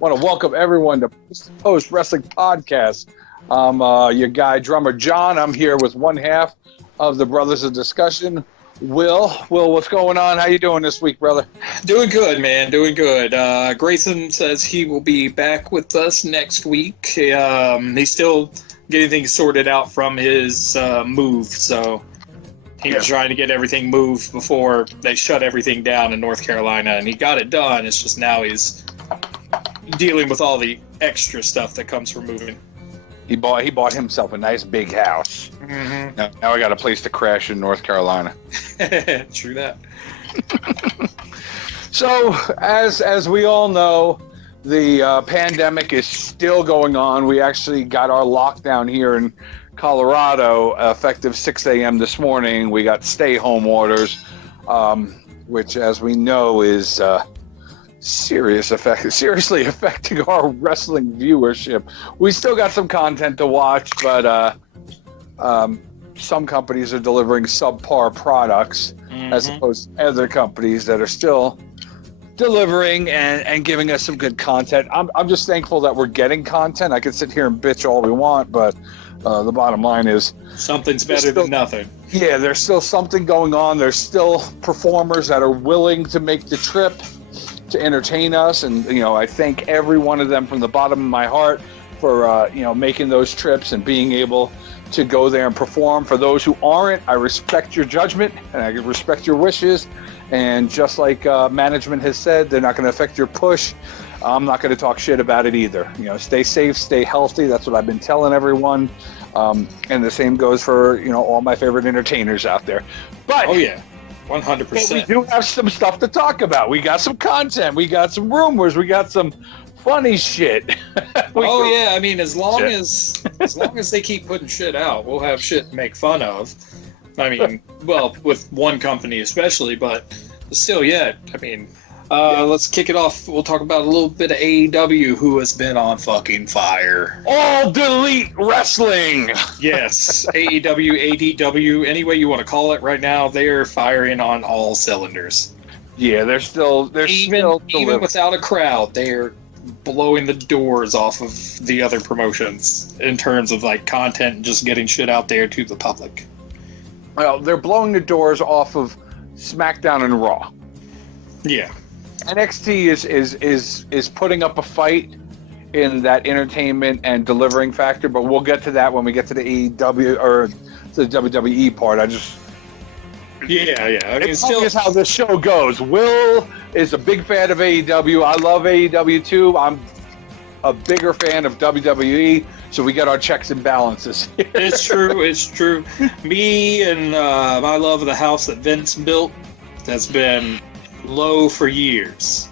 Want to welcome everyone to Post Wrestling Podcast. I'm your guy, drummer John. I'm here with one half of the Brothers of Discussion, Will. Will, what's going on? How you doing this week, brother? Doing good, man. Doing good. Grayson says he will be back with us next week. He's still getting things sorted out from his move, so he's trying to get everything moved before they shut everything down in North Carolina, and he got it done. It's just now he's dealing with all the extra stuff that comes from moving. He bought himself a nice big house. Mm-hmm. Now I got a place to crash in North Carolina. True that. So, as we all know, the pandemic is still going on. We actually got our lockdown here in Colorado effective 6 a.m. this morning. We got stay-home orders, which, as we know, is seriously affecting our wrestling viewership. We still got some content to watch, but some companies are delivering subpar products as opposed to other companies that are still delivering and giving us some good content. I'm just thankful that we're getting content. I could sit here and bitch all we want, but the bottom line is something's better than nothing. Yeah, there's still something going on. There's still performers that are willing to make the trip to entertain us, and I thank every one of them from the bottom of my heart for making those trips and being able to go there and perform. For those who aren't, I respect your judgment and I respect your wishes, and just like management has said, they're not going to affect your push. I'm not going to talk shit about it either. Stay safe, stay healthy. That's what I've been telling everyone, and the same goes for all my favorite entertainers out there. But 100%. We do have some stuff to talk about. We got some content. We got some rumors. We got some funny shit. I mean, as long as they keep putting shit out, we'll have shit to make fun of. I mean, well, with one company especially, but still, let's kick it off. We'll talk about a little bit of AEW, who has been on fucking fire. All Delete Wrestling! Yes, AEW, ADW, any way you want to call it right now, they are firing on all cylinders. Yeah, they're still even without a crowd, they're blowing the doors off of the other promotions in terms of like content and just getting shit out there to the public. Well, they're blowing the doors off of SmackDown and Raw. Yeah. NXT is putting up a fight in that entertainment and delivering factor, but we'll get to that when we get to the AEW or the WWE part. I mean, it's still is how this show goes. Will is a big fan of AEW. I love AEW too. I'm a bigger fan of WWE, so we got our checks and balances. It's true. Me and my love of the house that Vince built has been low for years.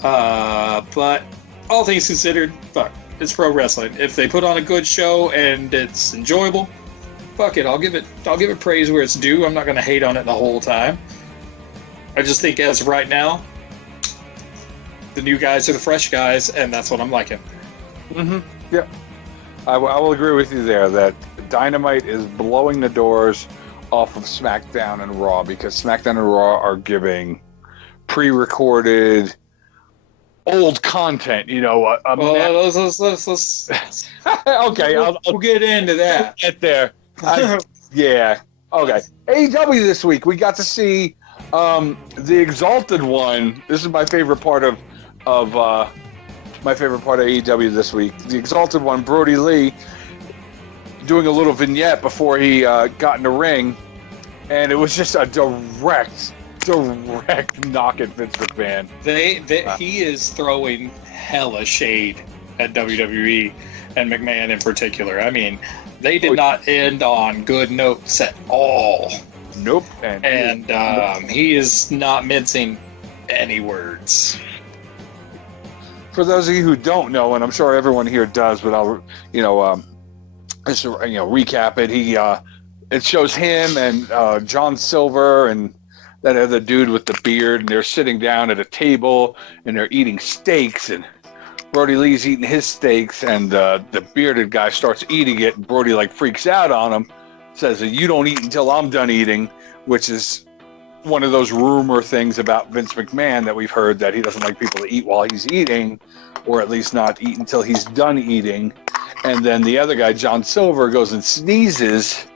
But all things considered, fuck, it's pro wrestling. If they put on a good show and it's enjoyable, fuck it, I'll give it praise where it's due. I'm not going to hate on it the whole time. I just think as of right now, the new guys are the fresh guys, and that's what I'm liking. Yeah. I will agree with you there that Dynamite is blowing the doors off of SmackDown and Raw, because SmackDown and Raw are giving pre-recorded old content, let's okay, we'll get into that. Get there. Yeah. Okay. AEW this week, we got to see the Exalted One. This is my favorite part of AEW this week. The Exalted One, Brody Lee, doing a little vignette before he got in the ring, and it was just a direct knock at Vince McMahon. He is throwing hella shade at WWE and McMahon in particular. I mean, they did not end on good notes at all. Nope. And he is not mincing any words. For those of you who don't know, and I'm sure everyone here does, but I'll just recap it. It shows him and John Silver and that other dude with the beard, and they're sitting down at a table and they're eating steaks, and Brody Lee's eating his steaks, and the bearded guy starts eating it, and Brody freaks out on him, says, "You don't eat until I'm done eating," which is one of those rumor things about Vince McMahon that we've heard, that he doesn't like people to eat while he's eating, or at least not eat until he's done eating. And then the other guy, John Silver, goes and sneezes,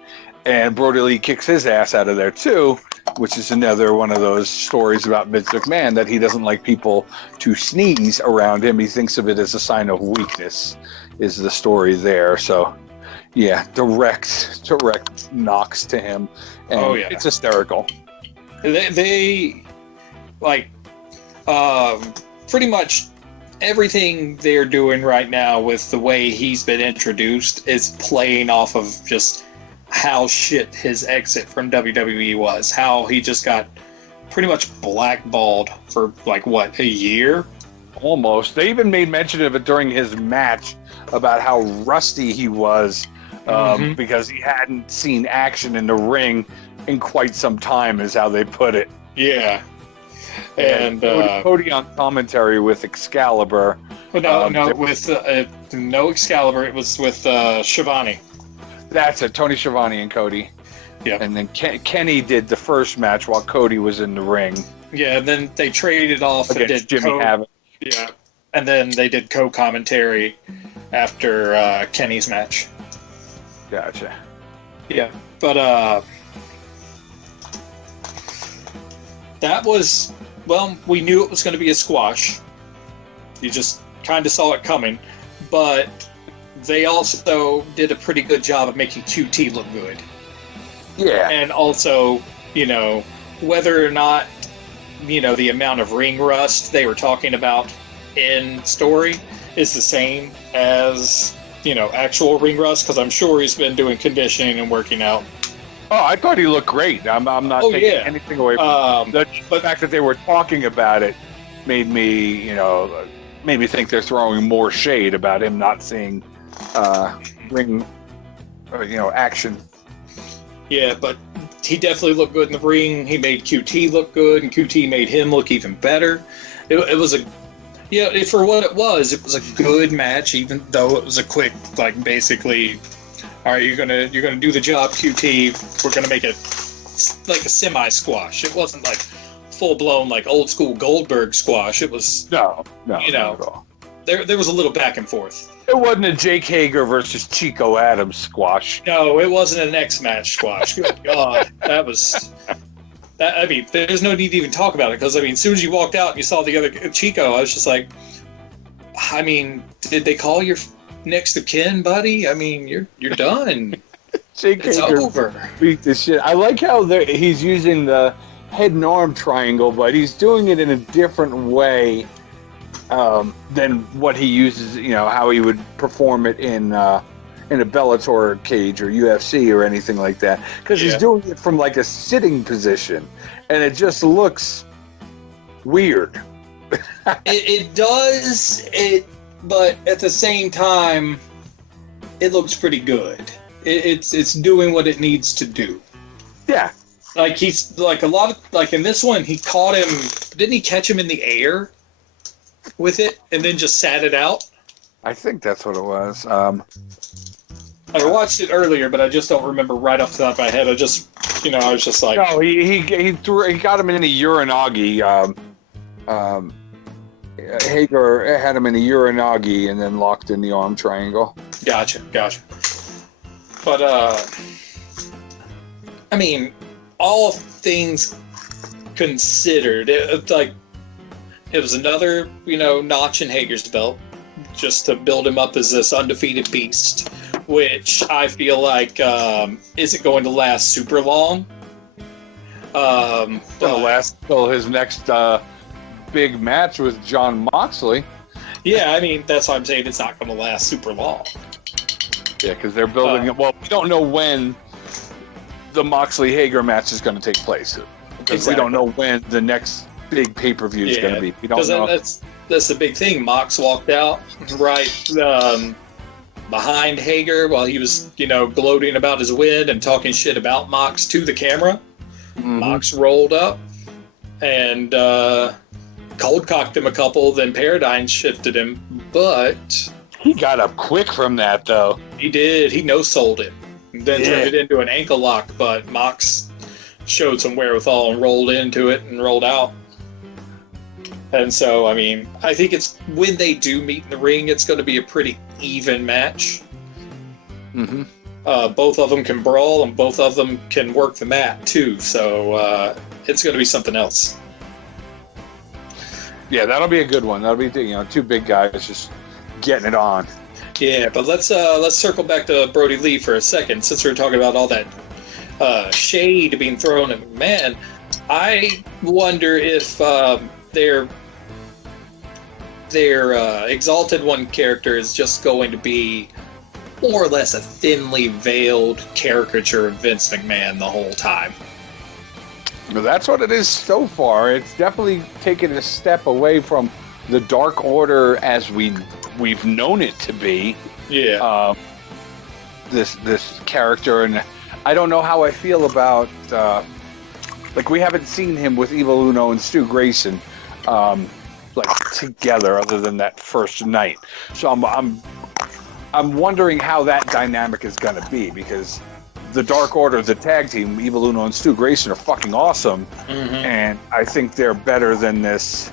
and Brody Lee kicks his ass out of there too, which is another one of those stories about Vince McMahon, that he doesn't like people to sneeze around him. He thinks of it as a sign of weakness, is the story there. So, yeah, direct knocks to him. And it's hysterical. They like, pretty much everything they're doing right now with the way he's been introduced is playing off of just how shit his exit from WWE was. How he just got pretty much blackballed for, like, what, a year? Almost. They even made mention of it during his match about how rusty he was, because he hadn't seen action in the ring in quite some time, is how they put it. Yeah. And Cody on commentary with Excalibur. With no Excalibur. It was with Shivani. That's it. Tony Schiavone and Cody. Yeah. And then Kenny did the first match while Cody was in the ring. Yeah. And then they traded off against Jimmy Havoc. Yeah. And then they did co-commentary after Kenny's match. Gotcha. Yeah. But that was, well, we knew it was going to be a squash. You just kind of saw it coming. But they also did a pretty good job of making QT look good. Yeah. And also, you know, whether or not, you know, the amount of ring rust they were talking about in story is the same as, you know, actual ring rust, because I'm sure he's been doing conditioning and working out. Oh, I thought he looked great. I'm not taking anything away from the fact that they were talking about it made me think they're throwing more shade about him not seeing ring, action. Yeah, but he definitely looked good in the ring. He made QT look good, and QT made him look even better. It was for what it was a good match, even though it was a quick, like, basically, all right, you're gonna do the job, QT. We're gonna make it like a semi squash. It wasn't like full blown, like, old school Goldberg squash. It was no, not at all. There was a little back and forth. It wasn't a Jake Hager versus Chico Adams squash. No, it wasn't an X-Match squash. Good God, that was... I mean, there's no need to even talk about it, because, I mean, as soon as you walked out and you saw the other Chico, I was just like, I mean, did they call your next of kin, buddy? I mean, you're done. Jake it's Hager over. Beat the shit. I like how he's using the head and arm triangle, but he's doing it in a different way than what he uses, how he would perform it in a Bellator cage or UFC or anything like that. Because he's doing it from, like, a sitting position, and it just looks weird. It does, but at the same time, it looks pretty good. It's doing what it needs to do. Yeah. Like, he's, like, a lot of, like, in this one, he caught him, didn't he catch him in the air with it and then just sat it out? I think that's what it was. I watched it earlier, but I just don't remember right off the top of my head. I just, I was just like... No, he got him in the Uranagi. Hager had him in the Uranagi and then locked in the arm triangle. Gotcha. But, I mean, all things considered, it was another, notch in Hager's belt, just to build him up as this undefeated beast, which I feel like isn't going to last super long. It'll last until his next big match with Jon Moxley. Yeah, I mean, that's why I'm saying it's not going to last super long. Yeah, because they're building it. Well, we don't know when the Moxley-Hager match is going to take place. Because we don't know when the next big pay-per-view is going to be. We don't know. That's the big thing. Mox walked out right behind Hager while he was, gloating about his win and talking shit about Mox to the camera. Mm-hmm. Mox rolled up and cold-cocked him a couple, then Paradigm shifted him, but... He got up quick from that, though. He did. He no-sold it. And then turned it into an ankle lock, but Mox showed some wherewithal and rolled into it and rolled out. And so, I mean, I think it's when they do meet in the ring, it's going to be a pretty even match. Mm-hmm. Both of them can brawl, and both of them can work the mat too. So it's going to be something else. Yeah, that'll be a good one. That'll be, you know, two big guys just getting it on. Yeah, but let's circle back to Brody Lee for a second, since we're talking about all that shade being thrown at McMahon. I wonder if their Exalted One character is just going to be more or less a thinly veiled caricature of Vince McMahon the whole time. Well, that's what it is so far. It's definitely taken a step away from the Dark Order as we've known it to be. Yeah. This character, and I don't know how I feel about like we haven't seen him with Evil Uno and Stu Grayson like together other than that first night. So I'm wondering how that dynamic is going to be, because the Dark Order, the tag team, Evil Uno and Stu Grayson, are fucking awesome. Mm-hmm. And I think they're better than this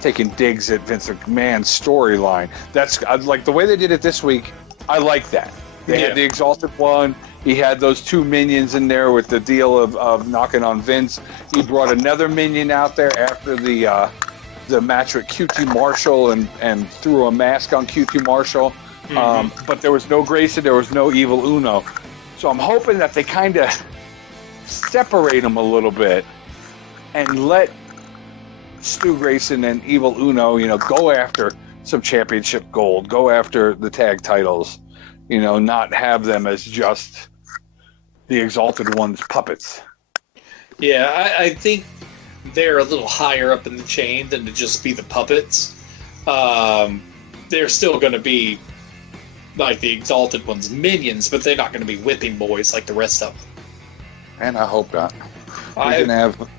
taking digs at Vince McMahon's storyline. That's like the way they did it this week. I like that. They had the Exalted One. He had those two minions in there with the deal of knocking on Vince. He brought another minion out there after the match with QT Marshall and threw a mask on QT Marshall. Mm-hmm. But there was no Grayson. There was no Evil Uno. So I'm hoping that they kind of separate them a little bit and let Stu Grayson and Evil Uno, you know, go after some championship gold, go after the tag titles, you know, not have them as just the Exalted One's puppets. Yeah, I think they're a little higher up in the chain than to just be the puppets. They're still going to be like the Exalted One's minions, but they're not going to be whipping boys like the rest of them. And I hope not. We can have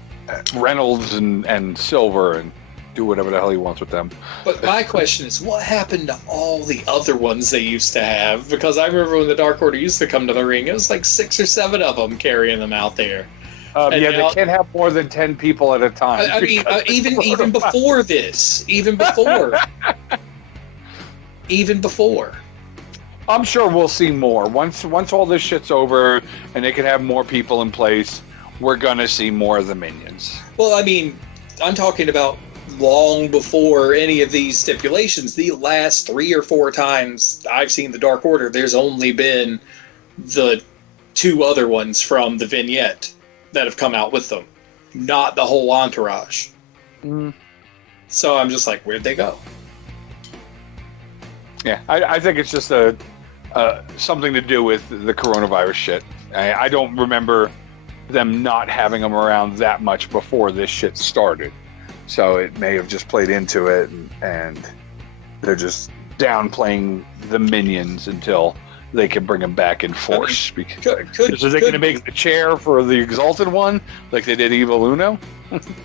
Reynolds and Silver and do whatever the hell he wants with them. But my question is, what happened to all the other ones they used to have? Because I remember when the Dark Order used to come to the ring, it was like 6 or 7 of them carrying them out there. Yeah, they can't have more than 10 people at a time. I mean, even before this, even before. I'm sure we'll see more. Once all this shit's over and they can have more people in place, we're going to see more of the minions. Well, I mean, I'm talking about long before any of these stipulations. The last 3 or 4 times I've seen the Dark Order, there's only been the 2 other ones from the vignette that have come out with them, not the whole entourage. Mm. So I'm just like, where'd they go? Yeah, I think it's just something to do with the coronavirus shit. I don't remember them not having them around that much before this shit started. So it may have just played into it, and they're just downplaying the minions until they can bring them back in force. I mean, because are they going to make the chair for the Exalted One like they did Evil Uno?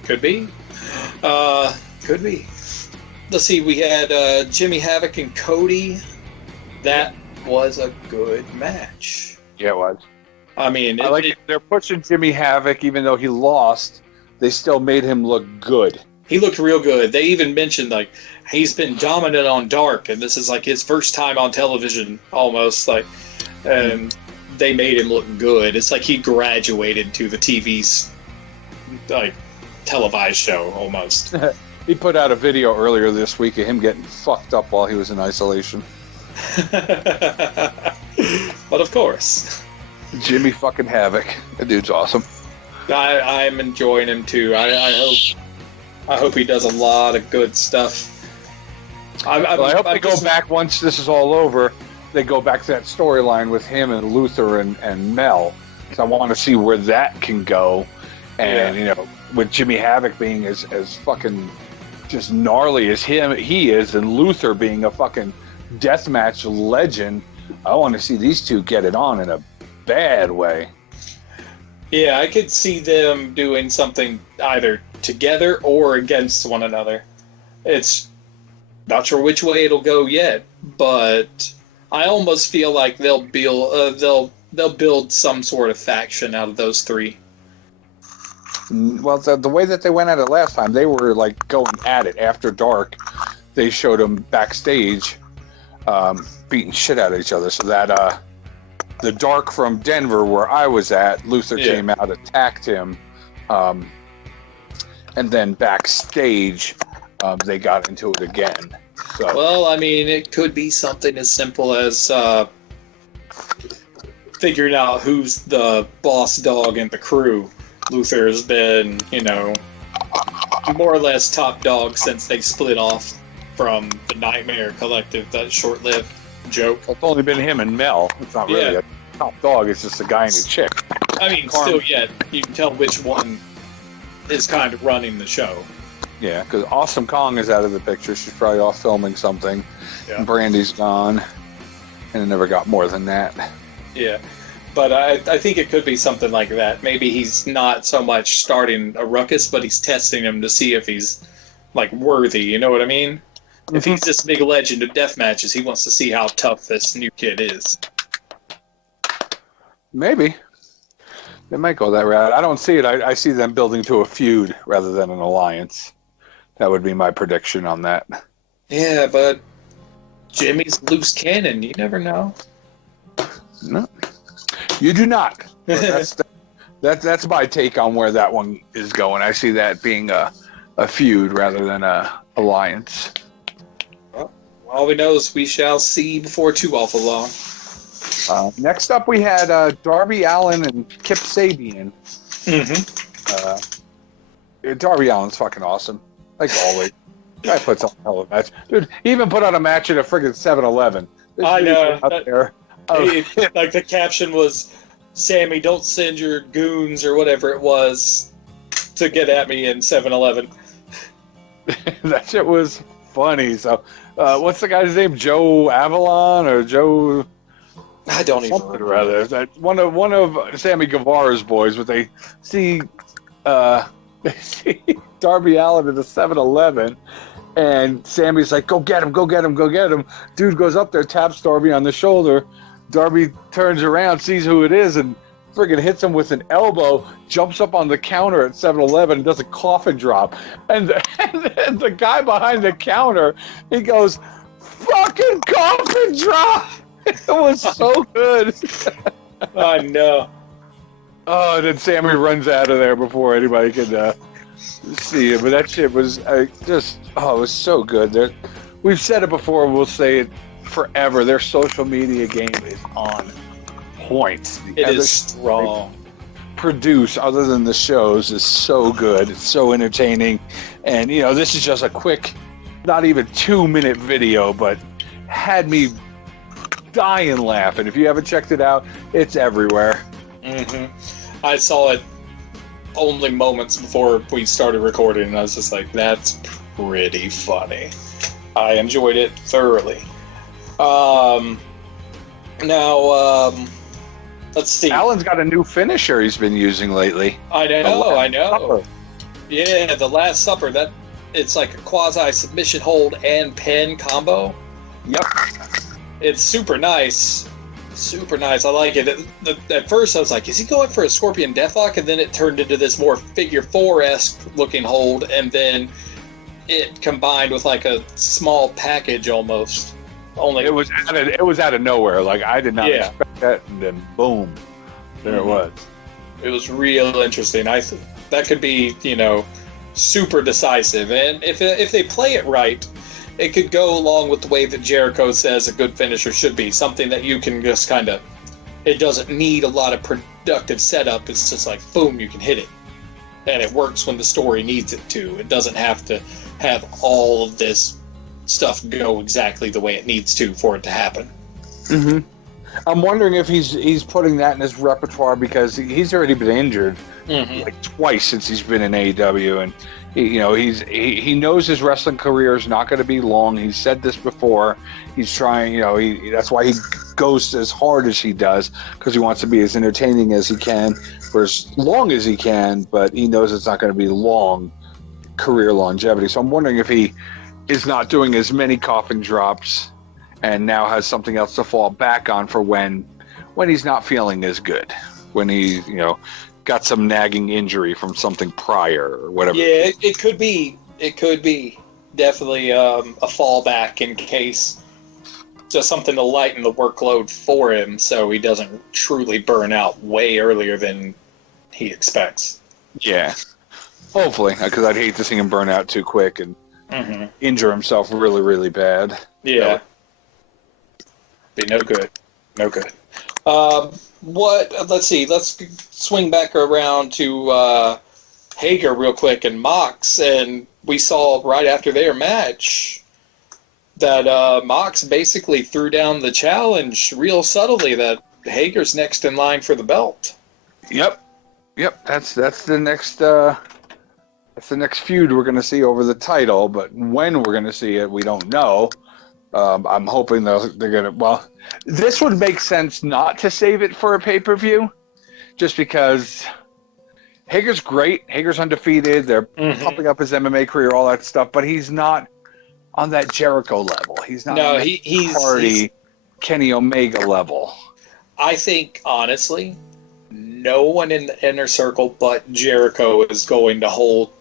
Could be. Could be. Let's see, we had Jimmy Havoc and Cody. That was a good match. Yeah, it was. I mean, they're pushing Jimmy Havoc, even though he lost. They still made him look good. He looked real good. They even mentioned, like, he's been dominant on Dark, and this is, like, his first time on television, almost, like, and they made him look good. It's like he graduated to the TV's, like, televised show, almost. He put out a video earlier this week of him getting fucked up while he was in isolation. But of course. Jimmy fucking Havoc. That dude's awesome. I'm enjoying him too. I hope he does a lot of good stuff. I hope they go back once this is all over. They go back to that storyline with him and Luther and Mel. So I want to see where that can go. And you know, with Jimmy Havoc being as fucking just gnarly as he is, and Luther being a fucking deathmatch legend, I want to see these two get it on in a bad way. Yeah, I could see them doing something either together or against one another. It's not sure which way it'll go yet, but I almost feel like they'll build some sort of faction out of those 3. Well, the way that they went at it last time, they were like going at it after dark. They showed them backstage beating shit out of each other. So that the dark from Denver, where I was at, Luther came out, attacked him, and then backstage they got into it again. So. Well, I mean, it could be something as simple as figuring out who's the boss dog in the crew. Luther has been, more or less top dog since they split off from the Nightmare Collective, that short-lived joke. It's only been him and Mel. It's not really a top dog, it's just a guy and a chick. I mean, still yet, you can tell which one is kind of running the show. Yeah, because Awesome Kong is out of the picture. She's probably off filming something. Yeah. And Brandy's gone. And it never got more than that. Yeah. But I think it could be something like that. Maybe he's not so much starting a ruckus, but he's testing him to see if he's, worthy. You know what I mean? Mm-hmm. If he's this big legend of death matches, he wants to see how tough this new kid is. Maybe. They might go that route. I don't see it. I see them building to a feud rather than an alliance. That would be my prediction on that. Yeah, but Jimmy's loose cannon. You never know. No. You do not. That's my take on where that one is going. I see that being a feud rather than a alliance. Well, all we know is we shall see before too awful long. Next up, we had Darby Allin and Kip Sabian. Mm-hmm. Darby Allin's fucking awesome, like always. Guy puts on a hell of a match, dude. He even put on a match at a friggin' 7-Eleven. I know. Out there. Like the caption was, "Sammy, don't send your goons or whatever it was to get at me in 7-Eleven." That shit was funny. So, what's the guy's name? Joe Avalon or Joe? I don't even remember. Rather, that one of Sammy Guevara's boys, but they see Darby Allin at the 7-Eleven, and Sammy's like, "Go get him! Go get him! Go get him!" Dude goes up there, taps Darby on the shoulder. Darby turns around, sees who it is, and friggin' hits him with an elbow, jumps up on the counter at 7-Eleven and does a coffin drop. And the guy behind the counter, he goes, "Fucking coffin drop!" It was so good. I know. Oh, and then Sammy runs out of there before anybody could see it. But that shit was it was so good. We've said it before, we'll say it forever. Their social media game is on point. It is strong. Produce, other than the shows, is so good. It's so entertaining. And, this is just a quick, not even 2-minute video, but had me dying laughing. If you haven't checked it out, it's everywhere. Mm-hmm. I saw it only moments before we started recording, and I was just like, that's pretty funny. I enjoyed it thoroughly. Let's see. Allen's got a new finisher he's been using lately. I know. Supper. Yeah, the Last Supper. It's like a quasi submission hold and pin combo. Yep. It's super nice. Super nice. I like it. At first, I was like, is he going for a Scorpion Deathlock? And then it turned into this more Figure 4-esque looking hold, and then it combined with like a small package almost. Only it was out of nowhere. Like, I did not expect that, and then boom, there it was. It was real interesting. That could be, super decisive, and if they play it right, it could go along with the way that Jericho says a good finisher should be. Something that you can just kind of, it doesn't need a lot of productive setup. It's just like, boom, you can hit it. And it works when the story needs it to. It doesn't have to have all of this stuff go exactly the way it needs to for it to happen. Mm-hmm. I'm wondering if he's putting that in his repertoire because he's already been injured like twice since he's been in AEW, and he knows his wrestling career is not going to be long. He's said this before. He's trying, that's why he goes as hard as he does, because he wants to be as entertaining as he can for as long as he can, but he knows it's not going to be long career longevity. So I'm wondering if he is not doing as many coffin drops and now has something else to fall back on for when he's not feeling as good, when he's, got got some nagging injury from something prior or whatever. Yeah, it could be. It could be definitely a fallback in case, just something to lighten the workload for him so he doesn't truly burn out way earlier than he expects. Yeah. Hopefully, because I'd hate to see him burn out too quick and injure himself really, really bad. Yeah. Be no good. No good. Let's see. Let's swing back around to Hager real quick and Mox. And we saw right after their match that Mox basically threw down the challenge real subtly that Hager's next in line for the belt. Yep. That's the next feud we're going to see over the title, but when we're going to see it, we don't know. I'm hoping they're going to... Well, this would make sense not to save it for a pay-per-view, just because Hager's great. Hager's undefeated. They're pumping up his MMA career, all that stuff, but he's not on that Jericho level. He's not on that he's Kenny Omega level. I think, honestly, no one in the inner circle but Jericho is going to hold,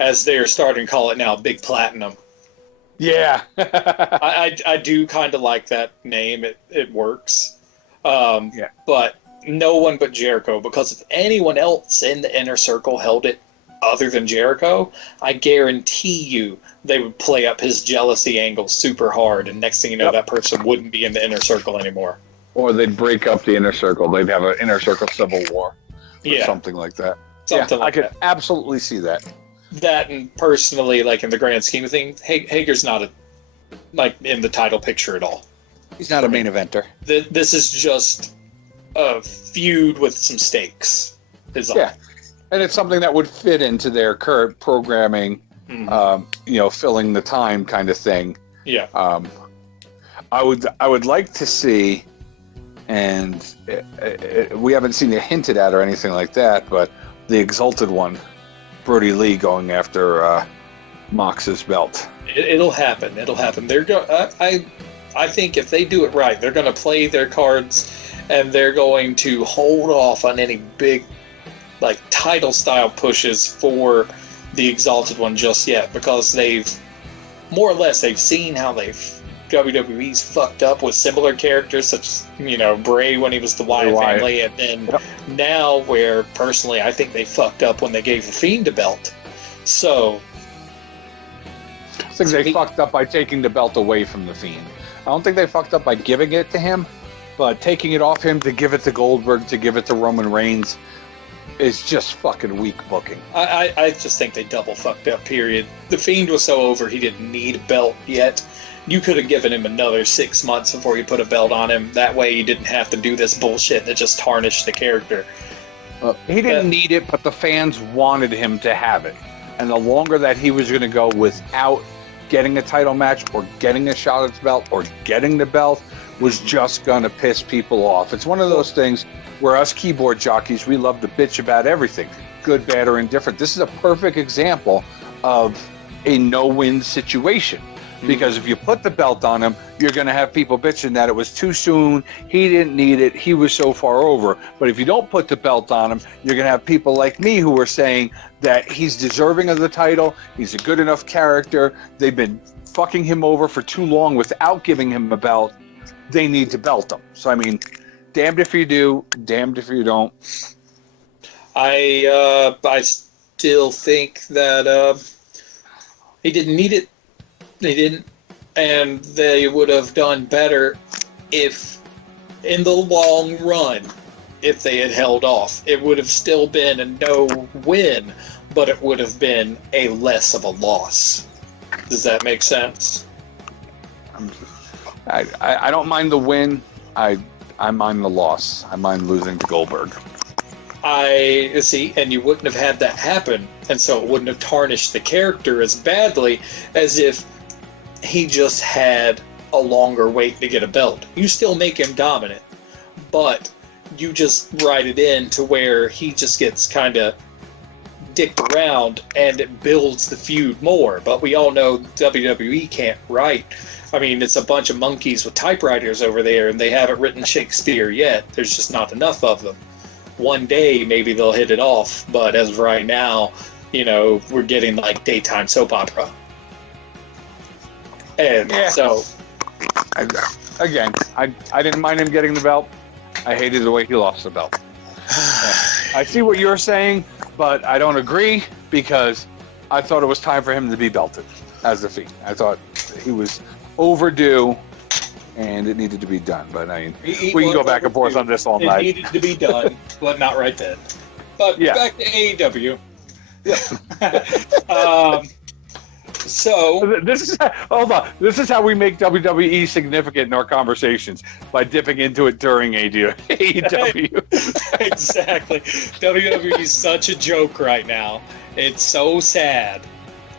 as they're starting to call it now, Big Platinum. Yeah. I do kind of like that name. It works. But no one but Jericho, because if anyone else in the inner circle held it other than Jericho, I guarantee you they would play up his jealousy angle super hard, and next thing you know, that person wouldn't be in the inner circle anymore. Or they'd break up the inner circle. They'd have an inner circle civil war. Or something like that. I could absolutely see that. That, and personally, like in the grand scheme of things, Hager's not in the title picture at all. He's not a main eventer. This is just a feud with some stakes. Yeah, and it's something that would fit into their current programming, filling the time kind of thing. Yeah. I would like to see, and we haven't seen it hinted at or anything like that, but the Exalted One, Brody Lee, going after Mox's belt. It'll happen. They're I think if they do it right, they're going to play their cards, and they're going to hold off on any big, like, title style pushes for the Exalted One just yet, because they've seen how WWE's fucked up with similar characters, such as, Bray when he was the Wyatt family, and then now where, personally, I think they fucked up when they gave The Fiend a belt. So... I think they fucked up by taking the belt away from The Fiend. I don't think they fucked up by giving it to him, but taking it off him to give it to Goldberg, to give it to Roman Reigns, is just fucking weak booking. I just think they double fucked up, period. The Fiend was so over, he didn't need a belt yet. You could have given him another 6 months before you put a belt on him. That way you didn't have to do this bullshit that just tarnished the character. He didn't need it, but the fans wanted him to have it. And the longer that he was going to go without getting a title match or getting a shot at the belt or getting the belt was just going to piss people off. It's one of those things where us keyboard jockeys, we love to bitch about everything, good, bad, or indifferent. This is a perfect example of a no-win situation. Because if you put the belt on him, you're going to have people bitching that it was too soon, he didn't need it, he was so far over. But if you don't put the belt on him, you're going to have people like me who are saying that he's deserving of the title, he's a good enough character, they've been fucking him over for too long without giving him a belt, they need to belt him. So, I mean, damned if you do, damned if you don't. I still think that he didn't need it. They didn't, and they would have done better if, in the long run, if they had held off. It would have still been a no-win, but it would have been a less of a loss. Does that make sense? I don't mind the win. I mind the loss. I mind losing to Goldberg. I see, and you wouldn't have had that happen, and so it wouldn't have tarnished the character as badly as if he just had a longer wait to get a belt. You still make him dominant, but you just write it in to where he just gets kind of dicked around, and it builds the feud more. But we all know WWE can't write. I mean, it's a bunch of monkeys with typewriters over there, and they haven't written Shakespeare yet. There's just not enough of them. one day maybe they'll hit it off. But as of right now, we're getting like daytime soap opera. And so, I didn't mind him getting the belt. I hated the way he lost the belt. I see what you're saying, but I don't agree because I thought it was time for him to be belted as the Fiend. I thought he was overdue and it needed to be done. But I mean, we can go back and forth on this all night. It needed to be done, but not right then. But back to AEW. So this is hold on. This is how we make WWE significant in our conversations, by dipping into it during AEW. Exactly. WWE is such a joke right now. It's so sad.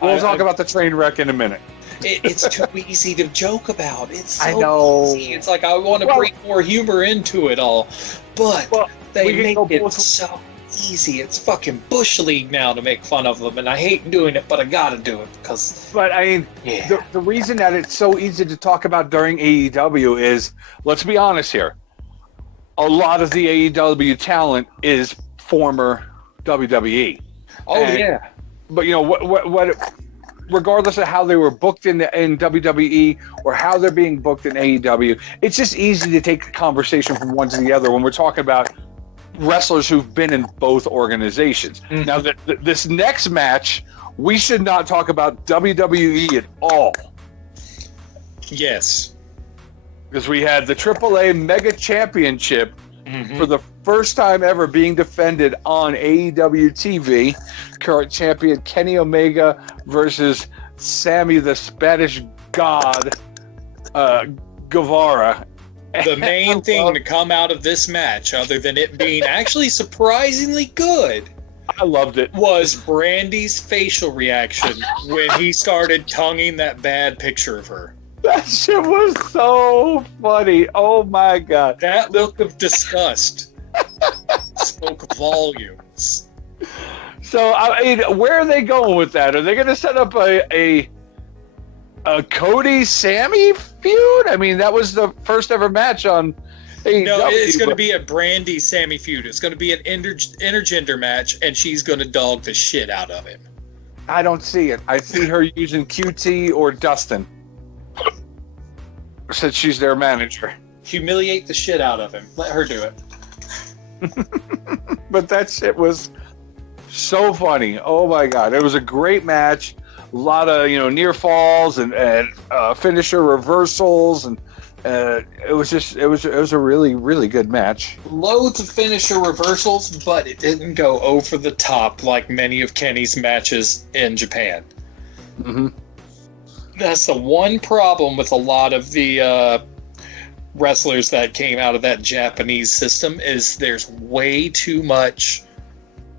We'll talk about the train wreck in a minute. It's too easy to joke about. It's so I know. easy. It's like I want to bring more humor into it all, but they make it so easy. It's fucking Bush League now to make fun of them, and I hate doing it, but I gotta do it because. But I mean, the reason that it's so easy to talk about during AEW is, let's be honest here, a lot of the AEW talent is former WWE. But what regardless of how they were booked in WWE or how they're being booked in AEW, it's just easy to take the conversation from one to the other when we're talking about wrestlers who've been in both organizations. Mm-hmm. Now, this next match, we should not talk about WWE at all. Yes. Because we had the AAA Mega Championship for the first time ever being defended on AEW TV. Current champion Kenny Omega versus Sammy the Spanish God Guevara. The main thing to come out of this match, other than it being actually surprisingly good, I loved it, was Brandy's facial reaction when he started tonguing that bad picture of her. That shit was so funny. Oh my God. That look of disgust spoke volumes. So, I mean, where are they going with that? Are they going to set up a Cody Sammy feud? I mean, that was the first ever match on AEW. No, it's going to be a Brandy Sammy feud. It's going to be an intergender match, and she's going to dog the shit out of him. I don't see it. I see her using QT or Dustin, since she's their manager. Humiliate the shit out of him. Let her do it. But that shit was so funny. Oh my God. It was a great match. A lot of, near falls and finisher reversals, and it was a really, really good match. Loads of finisher reversals, but it didn't go over the top like many of Kenny's matches in Japan. Mm-hmm. That's the one problem with a lot of the wrestlers that came out of that Japanese system, is there's way too much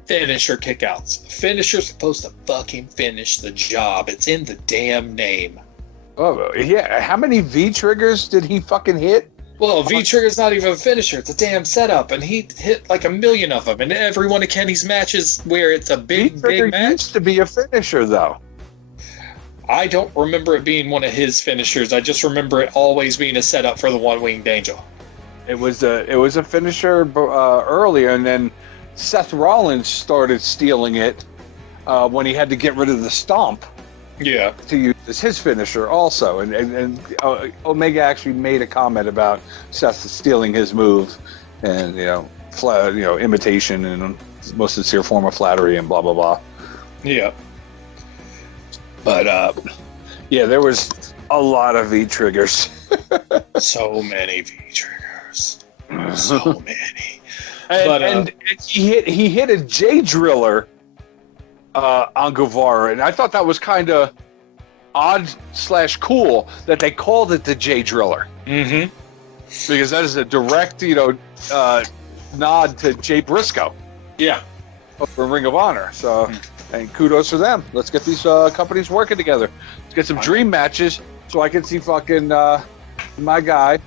finisher kickouts. Finisher's supposed to fucking finish the job. It's in the damn name. Oh, yeah. How many V-triggers did he fucking hit? Well, V-trigger's not even a finisher. It's a damn setup, and he hit like 1 million of them. And every one of Kenny's matches where it's a big match. Used to be a finisher, though. I don't remember it being one of his finishers. I just remember it always being a setup for the One-Winged Angel. It was a finisher earlier, and then Seth Rollins started stealing it when he had to get rid of the stomp. Yeah. To use as his finisher also. And Omega actually made a comment about Seth stealing his move and, imitation and most sincere form of flattery and blah, blah, blah. Yeah. But, there was a lot of V-triggers. So many V-triggers. So many. And he hit a J driller on Guevara, and I thought that was kind of odd/cool that they called it the J driller. Mm-hmm. Because that is a direct, nod to Jay Briscoe. Yeah. From Ring of Honor. So, and kudos for them. Let's get these companies working together. Let's get some dream matches so I can see fucking my guy,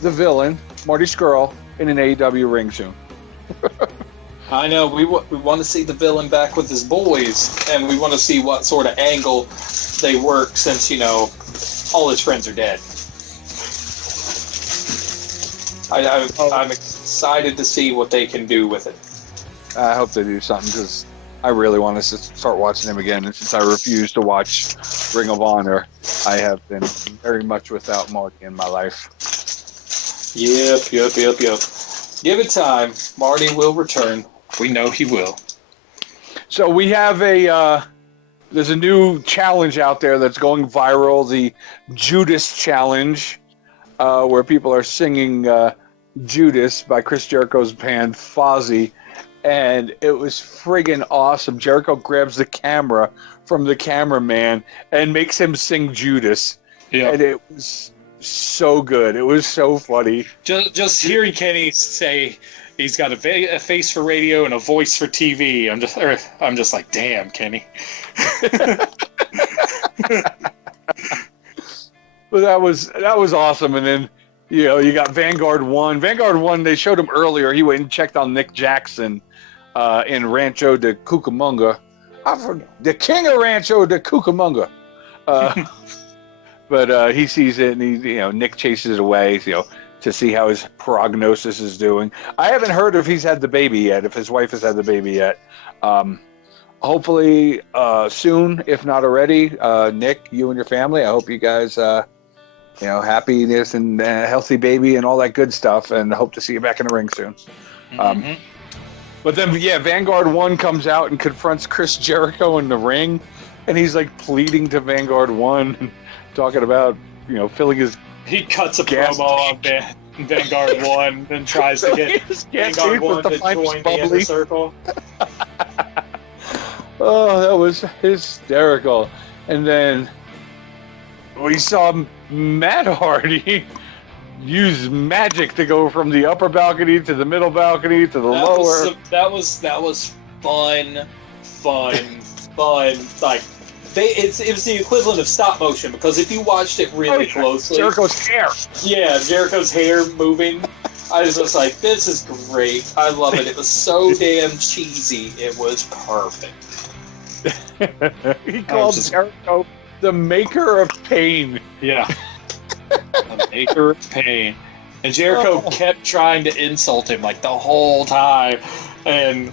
the villain, Marty Scurll, in an AEW ring soon. I know. We want to see the villain back with his boys, and we want to see what sort of angle they work since, all his friends are dead. I'm excited to see what they can do with it. I hope they do something because I really want to start watching him again. And since I refuse to watch Ring of Honor, I have been very much without Marty in my life. Yep. Give it time. Marty will return. We know he will. So we have there's a new challenge out there that's going viral, the Judas Challenge, where people are singing Judas by Chris Jericho's band Fozzy, and it was friggin' awesome. Jericho grabs the camera from the cameraman and makes him sing Judas, and it was so good. It was so funny. Just hearing Kenny say he's got a face for radio and a voice for TV. I'm just like, damn, Kenny. But that was awesome. And then you got Vanguard 1. Vanguard 1, they showed him earlier. He went and checked on Nick Jackson in Rancho de Cucamonga. The king of Rancho de Cucamonga. But he sees it, and Nick chases it away, to see how his prognosis is doing. I haven't heard if he's had the baby yet, if his wife has had the baby yet. Hopefully soon, if not already. Nick, you and your family, I hope you guys, happiness and healthy baby and all that good stuff, and hope to see you back in the ring soon. But then, Vanguard 1 comes out and confronts Chris Jericho in the ring, and he's like pleading to Vanguard 1, talking about, filling his... He cuts a promo on Vanguard 1 and tries to get Vanguard 1 to join the Inner Circle. Oh, that was hysterical. And then we saw Matt Hardy use magic to go from the upper balcony to the middle balcony to the lower. That was fun. Like, it was the equivalent of stop motion, because if you watched it really closely, Jericho's hair. Yeah, Jericho's hair moving. I was just like, this is great. I love it. It was so damn cheesy. It was perfect. He called Jericho the maker of pain. Yeah. The maker of pain. And Jericho kept trying to insult him like the whole time, and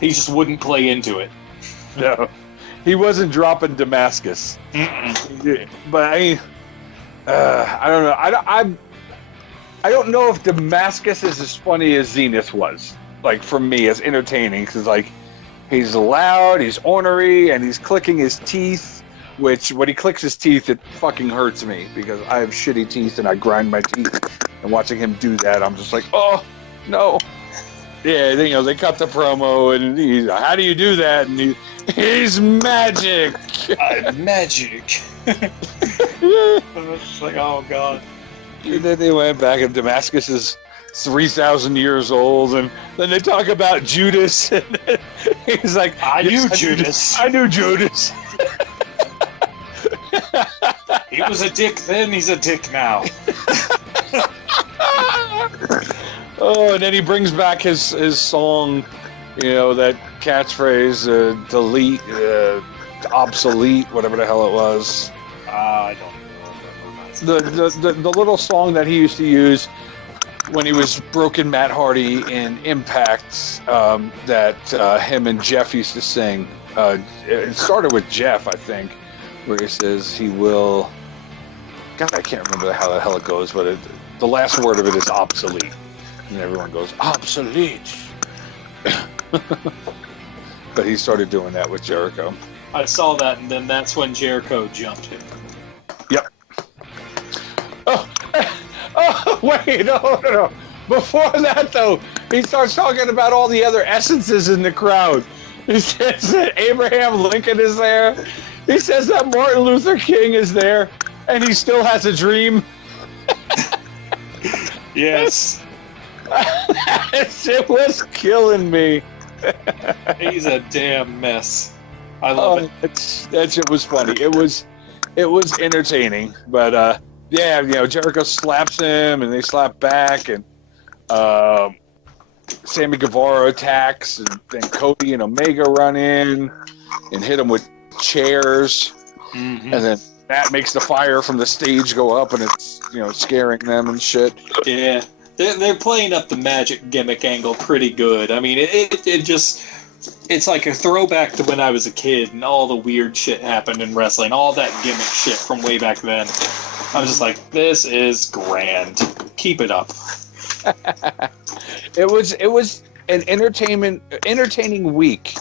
he just wouldn't play into it. No. He wasn't dropping Damascus. But I don't know. I don't know if Damascus is as funny as Zenith was. Like, for me, as entertaining, because like he's loud, he's ornery, and he's clicking his teeth. Which, when he clicks his teeth, it fucking hurts me because I have shitty teeth and I grind my teeth. And watching him do that, I'm just like, oh no. Yeah, they cut the promo, and he's, how do you do that? And he's magic. I'm magic. It's like, oh god. And then they went back, and Damascus is 3,000 years old, and then they talk about Judas, and he's like, I knew Judas. He was a dick then, he's a dick now. Oh, and then he brings back his song, that catchphrase, delete, obsolete, whatever the hell it was. I don't know. The little song that he used to use when he was Broken Matt Hardy in Impact, that him and Jeff used to sing. It started with Jeff, I think, where he says he will... God, I can't remember how the hell it goes, but the last word of it is obsolete. And everyone goes, obsolete. But he started doing that with Jericho. I saw that, and then that's when Jericho jumped him. Yep. Oh, wait, no. Before that, though, he starts talking about all the other essences in the crowd. He says that Abraham Lincoln is there. He says that Martin Luther King is there, and he still has a dream. Yes. It was killing me. He's a damn mess. I love it. That shit was funny. It was entertaining, but Jericho slaps him, and they slap back, and Sammy Guevara attacks, and then Cody and Omega run in and hit him with chairs, and then Matt makes the fire from the stage go up, and it's scaring them and shit. Yeah. They're playing up the magic gimmick angle pretty good. I mean, it's like a throwback to when I was a kid and all the weird shit happened in wrestling, all that gimmick shit from way back then. I was just like, this is grand. Keep it up. It was an entertaining week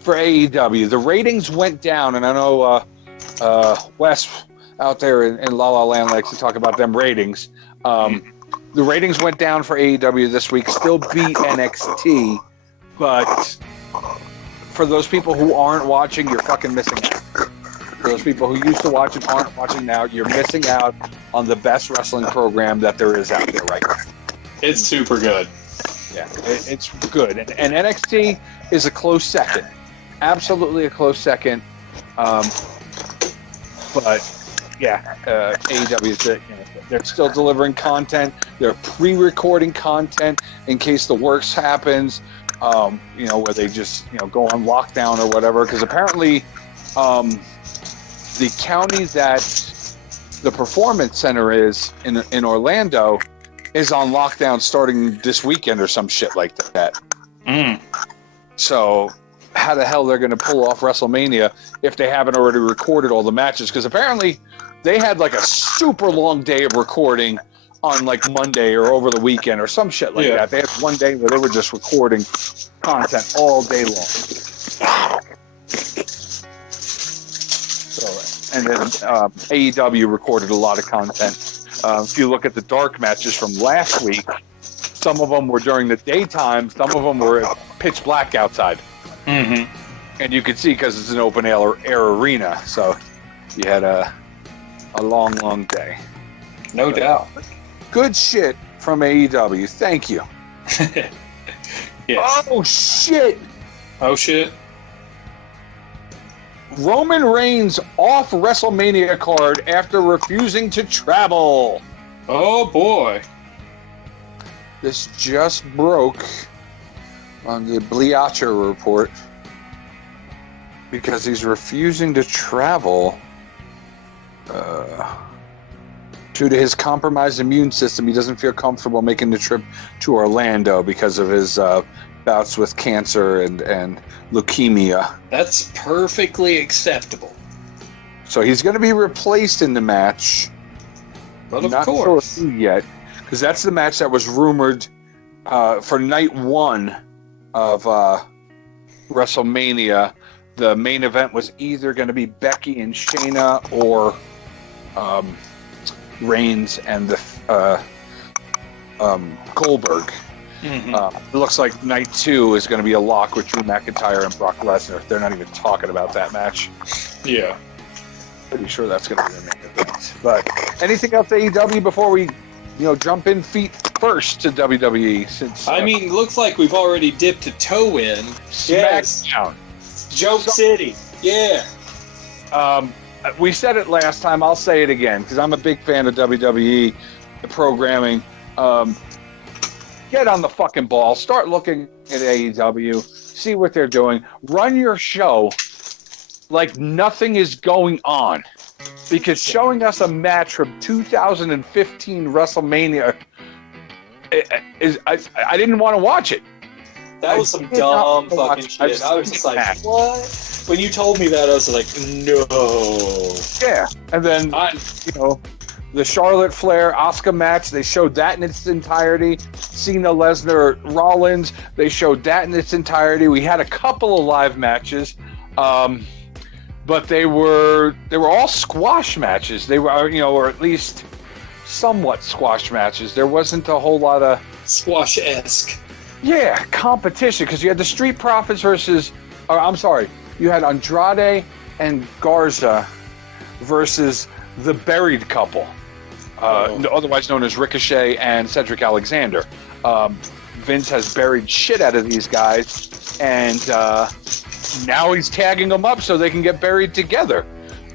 for AEW. The ratings went down, and I know Wes out there in La La Land likes to talk about them ratings. The ratings went down for AEW this week, still beat NXT, but for those people who aren't watching, you're fucking missing out. For those people who used to watch and aren't watching now, you're missing out on the best wrestling program that there is out there right now. It's super good. Yeah, it's good. And NXT is a close second. Absolutely a close second. But, yeah, AEW is they're still delivering content. They're pre-recording content in case the worst happens, where they just, go on lockdown or whatever. Because apparently the county that the Performance Center is in Orlando is on lockdown starting this weekend or some shit like that. So how the hell they're going to pull off WrestleMania if they haven't already recorded all the matches? Because apparently they had like a super long day of recording on like Monday or over the weekend or some shit like that. They had one day where they were just recording content all day long. So, and then AEW recorded a lot of content. If you look at the dark matches from last week, some of them were during the daytime, some of them were pitch black outside. And you could see because it's an open air arena, so you had a long day. No doubt. Good shit from AEW. Thank you. Yes. Oh, shit. Oh, shit. Roman Reigns off WrestleMania card after refusing to travel. Oh, boy. This just broke on the Bleacher report because he's refusing to travel due to his compromised immune system. He doesn't feel comfortable making the trip to Orlando because of his bouts with cancer and leukemia. That's perfectly acceptable. So he's going to be replaced in the match. But of Not course. sure who yet, because that's the match that was rumored for night one of WrestleMania. The main event was either going to be Becky and Shayna or Reigns and the Goldberg. It looks like night two is going to be a lock with Drew McIntyre and Brock Lesnar. They're not even talking about that match. Yeah. Pretty sure that's going to be the main event. But anything else AEW before we, jump in feet first to WWE? Since looks like we've already dipped a toe in. SmackDown. Joke City. Yeah. We said it last time. I'll say it again because I'm a big fan of WWE, the programming. Get on the fucking ball. Start looking at AEW. See what they're doing. Run your show like nothing is going on. Because showing us a match from 2015 WrestleMania is I didn't want to watch it. That was some dumb fucking shit. I was just like, what? When you told me that, I was like, no. Yeah. And then, the Charlotte Flair Asuka match, they showed that in its entirety. Cena, Lesnar, Rollins, they showed that in its entirety. We had a couple of live matches, but they were all squash matches. They were, or at least somewhat squash matches. There wasn't a whole lot of squash-esque. Yeah, competition, because you had the Street Profits you had Andrade and Garza versus the Buried Couple, otherwise known as Ricochet and Cedric Alexander. Vince has buried shit out of these guys, and now he's tagging them up so they can get buried together.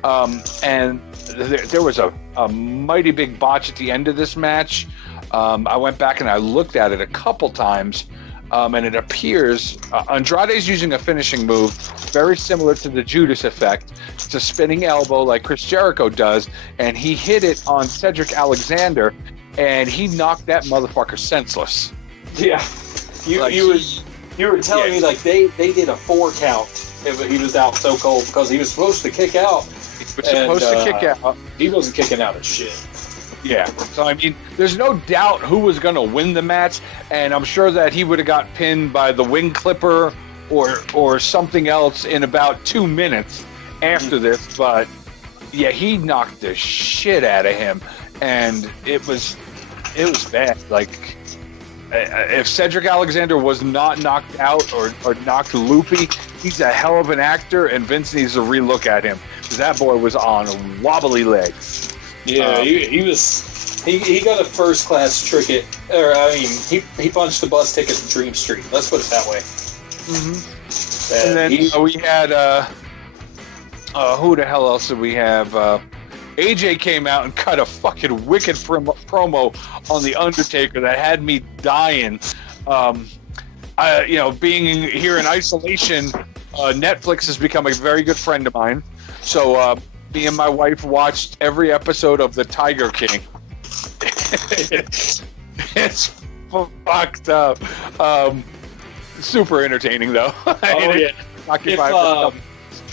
And there was a mighty big botch at the end of this match. I went back and I looked at it a couple times, and it appears Andrade's using a finishing move very similar to the Judas effect. It's a spinning elbow like Chris Jericho does, and he hit it on Cedric Alexander, and he knocked that motherfucker senseless. Yeah. You were telling me like they did a 4 count if he was out so cold because he was supposed to kick out. He was supposed to kick out. He wasn't kicking out of shit. Yeah. So I mean, there's no doubt who was going to win the match, and I'm sure that he would have got pinned by the wing clipper or something else in about 2 minutes after this. But yeah, he knocked the shit out of him, and it was bad. Like, if Cedric Alexander was not knocked out or knocked loopy, he's a hell of an actor, and Vince needs to relook at him. That boy was on wobbly legs. Yeah, he got a first class ticket, or I mean, he punched the bus ticket to Dream Street. Let's put it that way. Mm-hmm. And then we had who the hell else did we have? AJ came out and cut a fucking wicked promo on The Undertaker that had me dying. Being here in isolation, Netflix has become a very good friend of mine. So me and my wife watched every episode of The Tiger King. It's fucked up. Super entertaining, though. Oh, yeah.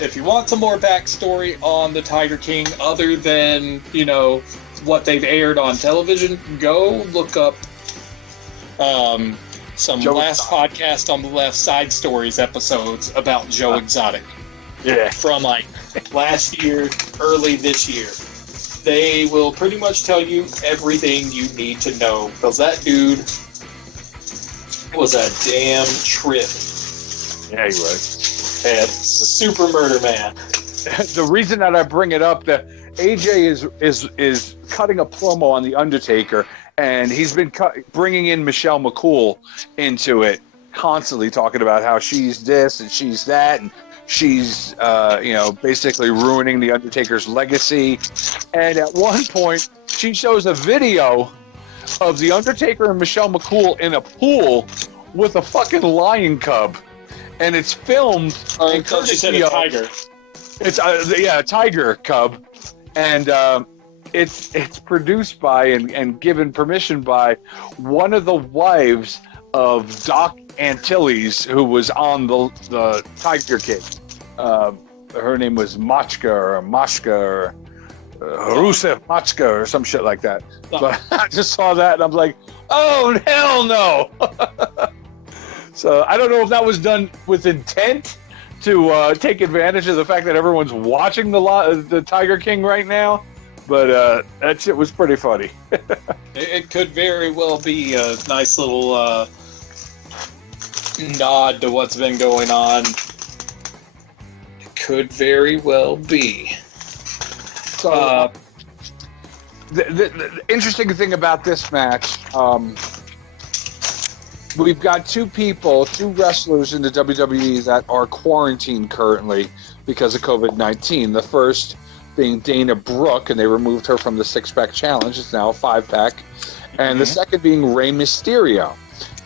If you want some more backstory on the Tiger King, other than, what they've aired on television, go look up some Joe Last Exotic. Podcast on the Left Side Stories episodes about Joe Exotic. Yeah. From last year, early this year. They will pretty much tell you everything you need to know, because that dude was a damn trip. Yeah, he was. And super murder man. The reason that I bring it up, that AJ is cutting a promo on The Undertaker, and he's been bringing in Michelle McCool into it, constantly talking about how she's this and she's that, and she's basically ruining The Undertaker's legacy. And at one point, she shows a video of The Undertaker and Michelle McCool in a pool with a fucking lion cub. And it's filmed. You said a tiger. It's a tiger cub, and it's produced by and given permission by one of the wives of Doc Antilles, who was on the Tiger King. Her name was Machka or Rusev Machka or some shit like that. But I just saw that and I'm like, oh hell no! So I don't know if that was done with intent to take advantage of the fact that everyone's watching the Tiger King right now, but that shit was pretty funny. It could very well be a nice little nod to what's been going on. It could very well be. So the interesting thing about this match, we've got two wrestlers in the WWE that are quarantined currently because of COVID-19. The first being Dana Brooke, and they removed her from the 6-pack challenge. It's now a 5-pack. And the second being Rey Mysterio.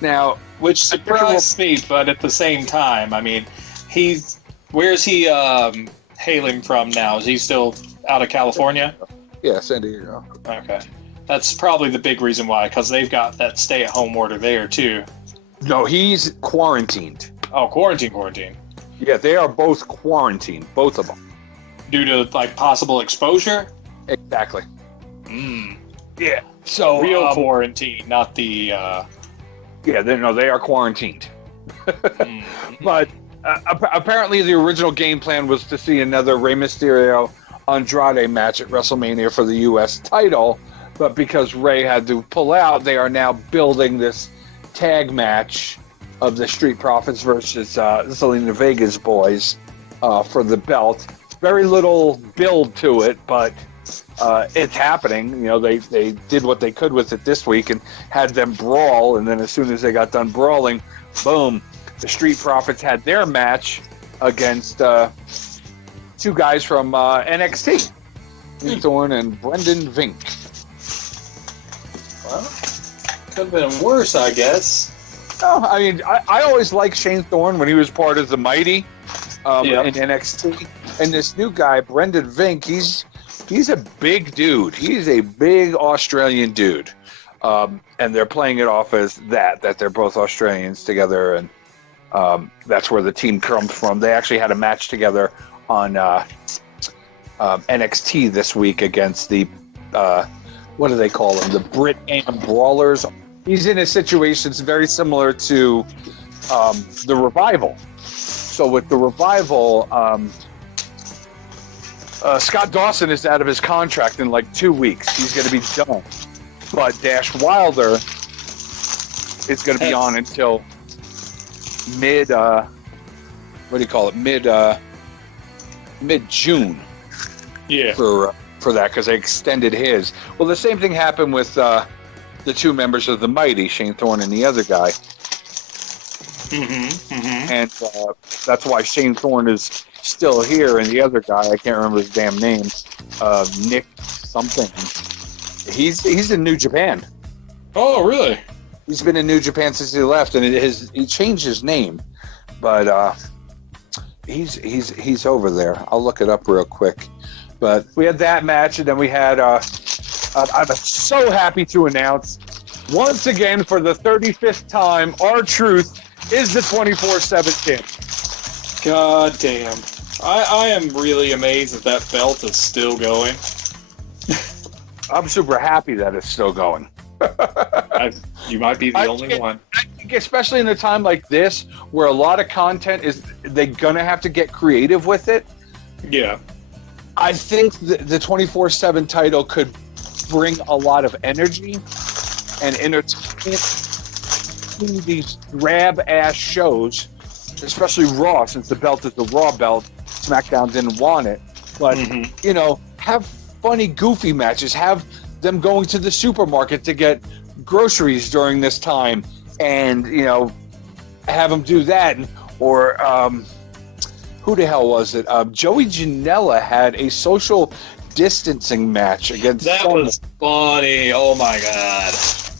Now, which surprised me, but at the same time, I mean, where's he hailing from now? Is he still out of California? Yeah, San Diego. Okay. That's probably the big reason why, because they've got that stay-at-home order there, too. No, he's quarantined. Oh, quarantine. Yeah, they are both quarantined, both of them. Due to, possible exposure? Exactly. Yeah. So real quarantine, not the... Yeah, they are quarantined. But apparently the original game plan was to see another Rey Mysterio Andrade match at WrestleMania for the U.S. title, but because Rey had to pull out, they are now building this tag match of the Street Profits versus Zelina Vega's boys for the belt. Very little build to it, but it's happening. They did what they could with it this week and had them brawl, and then as soon as they got done brawling, boom, the Street Profits had their match against two guys from NXT, Thorne and Brendan Vink. Well, could have been worse, I guess. Oh, I mean, I always liked Shane Thorne when he was part of the Mighty in NXT. And this new guy, Brendan Vink, he's a big dude. He's a big Australian dude. And they're playing it off as that they're both Australians together, and that's where the team comes from. They actually had a match together on NXT this week against the what do they call them? The Brit Am Brawlers. He's in a situation that's very similar to the Revival. So with the Revival, Scott Dawson is out of his contract in like 2 weeks. He's going to be done. But Dash Wilder is going to be on until mid June. Yeah. For that, because they extended his. Well, the same thing happened with the two members of the Mighty, Shane Thorne and the other guy. And that's why Shane Thorne is still here, and the other guy, I can't remember his damn name, Nick something. He's in New Japan. Oh, really? He's been in New Japan since he left, and he changed his name, but he's over there. I'll look it up real quick. But we had that match, and then we had. I'm so happy to announce, once again for the 35th time, R-Truth is the 24/7 champ. God damn! I am really amazed that belt is still going. I'm super happy that it's still going. You might be the only one. I think especially in a time like this, where a lot of content they're gonna have to get creative with it. Yeah. I think the 24/7 title could bring a lot of energy and entertainment to these grab-ass shows, especially Raw, since the belt is the Raw belt. SmackDown didn't want it. But, have funny, goofy matches. Have them going to the supermarket to get groceries during this time, and, have them do that. Or... who the hell was it? Joey Janela had a social distancing match against... That was funny. Oh, my God.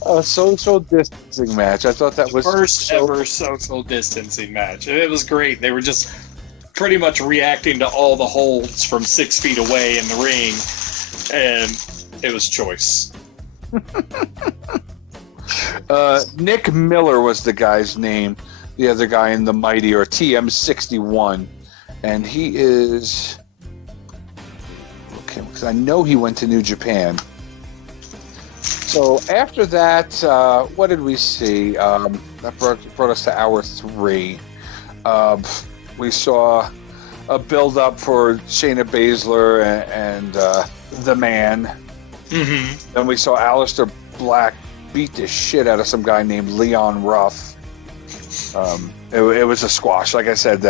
A social distancing match. I thought that was... First ever social distancing match. It was great. They were just pretty much reacting to all the holds from 6 feet away in the ring, and it was choice. Nick Miller was the guy's name. The other guy in the Mighty, or TM61. And he is... Okay, because I know he went to New Japan. So after that, what did we see? That brought us to hour 3. We saw a build-up for Shayna Baszler and The Man. Mm-hmm. Then we saw Aleister Black beat the shit out of some guy named Leon Ruff. It was a squash. Like I said,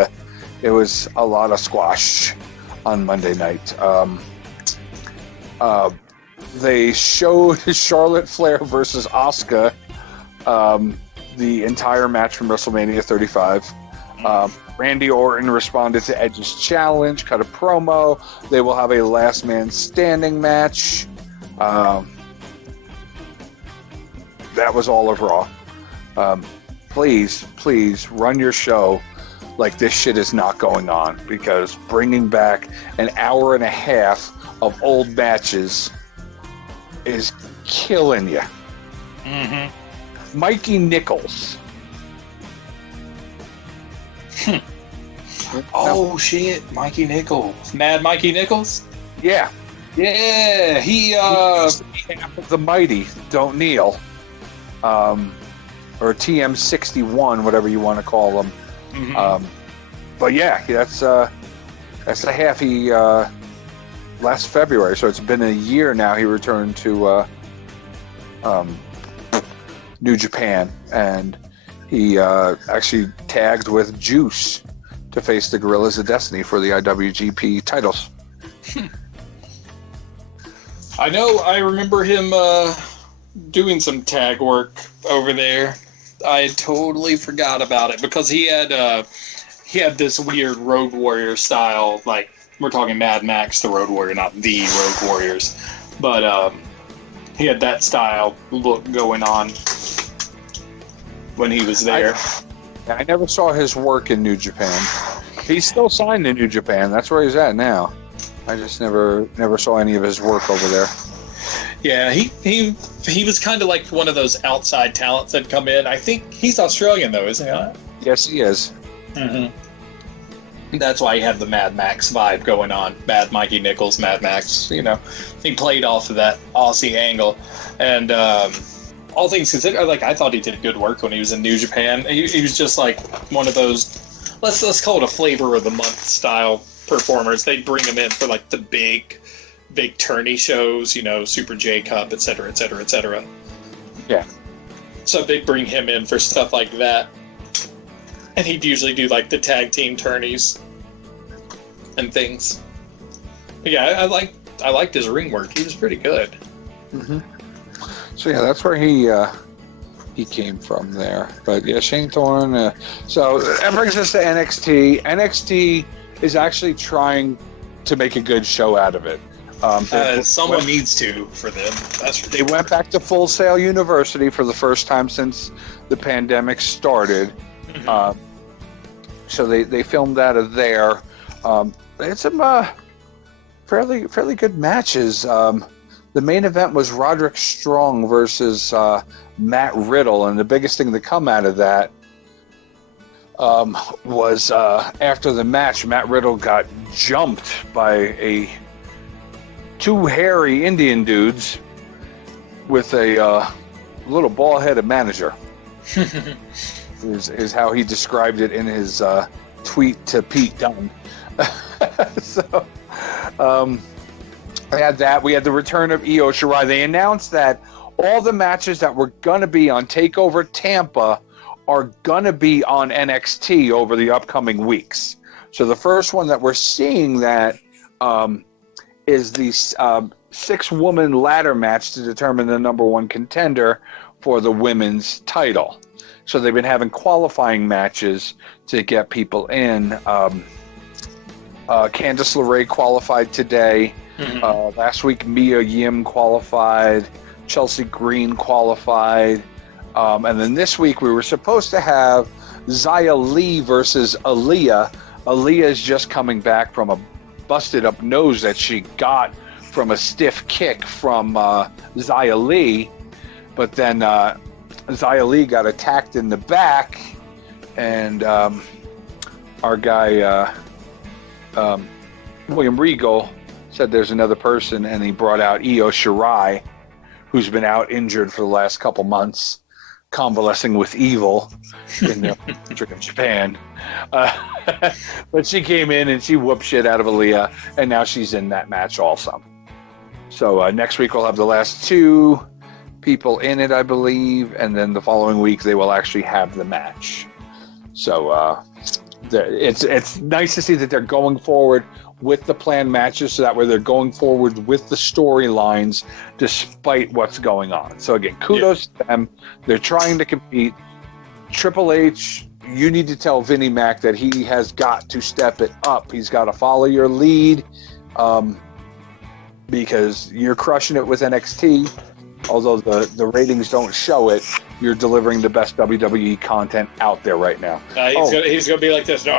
it was a lot of squash on Monday night. They showed Charlotte Flair versus Asuka, the entire match from WrestleMania 35. Randy Orton responded to Edge's challenge, cut a promo. They will have a last man standing match. That was all of Raw. Please run your show like this shit is not going on, because bringing back an hour and a half of old matches is killing you. Mm-hmm. Mikey Nichols. Oh, shit. Mikey Nichols. Mad Mikey Nichols? Yeah. Yeah, he Half of the Mighty, Don't Kneel. Or TM61, whatever you want to call them. Mm-hmm. But yeah, that's the half he last February, so it's been a year now. He returned to New Japan, and he actually tagged with Juice to face the Gorillas of Destiny for the IWGP titles. I remember him doing some tag work over there. I totally forgot about it because he had this weird Road Warrior style, like we're talking Mad Max the Road Warrior, not the Road Warriors, but he had that style look going on when he was there. I never saw his work in New Japan. He's still signed in New Japan. That's where he's at now. I just never saw any of his work over there. Yeah, he was kind of like one of those outside talents that come in. I think he's Australian though, isn't he? Yes, he is. Mm-hmm. That's why he had the Mad Max vibe going on. Mad Mikey Nichols, Mad Max. You know, he played off of that Aussie angle, and all things considered, like I thought he did good work when he was in New Japan. He was just like one of those, let's call it a flavor of the month style performers. They'd bring him in for like the big tourney shows, you know, Super J Cup, etc., etc., etc. Yeah. So they'd bring him in for stuff like that, and he'd usually do like the tag team tourneys and things. But yeah, I liked his ring work. He was pretty good. Mm-hmm. So yeah, that's where he came from there. But yeah, Shane Thorne. So that brings us to NXT. NXT is actually trying to make a good show out of it. Someone needs to for them. They went back to Full Sail University for the first time since the pandemic started. Mm-hmm. So they filmed out of there. They had some fairly good matches. The main event was Roderick Strong versus Matt Riddle, and the biggest thing to come out of that was after the match, Matt Riddle got jumped by two hairy Indian dudes with a little bald-headed manager. is how he described it in his tweet to Pete Dunne. So we had that. We had the return of Io Shirai. They announced that all the matches that were going to be on TakeOver Tampa are going to be on NXT over the upcoming weeks. So the first one that we're seeing that is the 6-woman ladder match to determine the number one contender for the women's title. So they've been having qualifying matches to get people in. Candice LeRae qualified today. Mm-hmm. Last week, Mia Yim qualified. Chelsea Green qualified. And then this week, we were supposed to have Xia Li versus Aaliyah. Aaliyah is just coming back from a busted up nose that she got from a stiff kick from Xia Li. But then Xia Li got attacked in the back, and our guy William Regal said there's another person, and he brought out Io Shirai, who's been out injured for the last couple months, convalescing with evil in the country of Japan. But she came in and she whooped shit out of Aaliyah, and now she's in that match also. So next week we'll have the last two people in it, I believe, and then the following week they will actually have the match. So it's nice to see that they're going forward with the planned matches, so that way they're going forward with the storylines despite what's going on. So again, kudos to them. They're trying to compete. Triple H, you need to tell Vinnie Mac that he has got to step it up. He's got to follow your lead, because you're crushing it with NXT. Although the ratings don't show it, you're delivering the best WWE content out there right now. He's gonna be like this. No,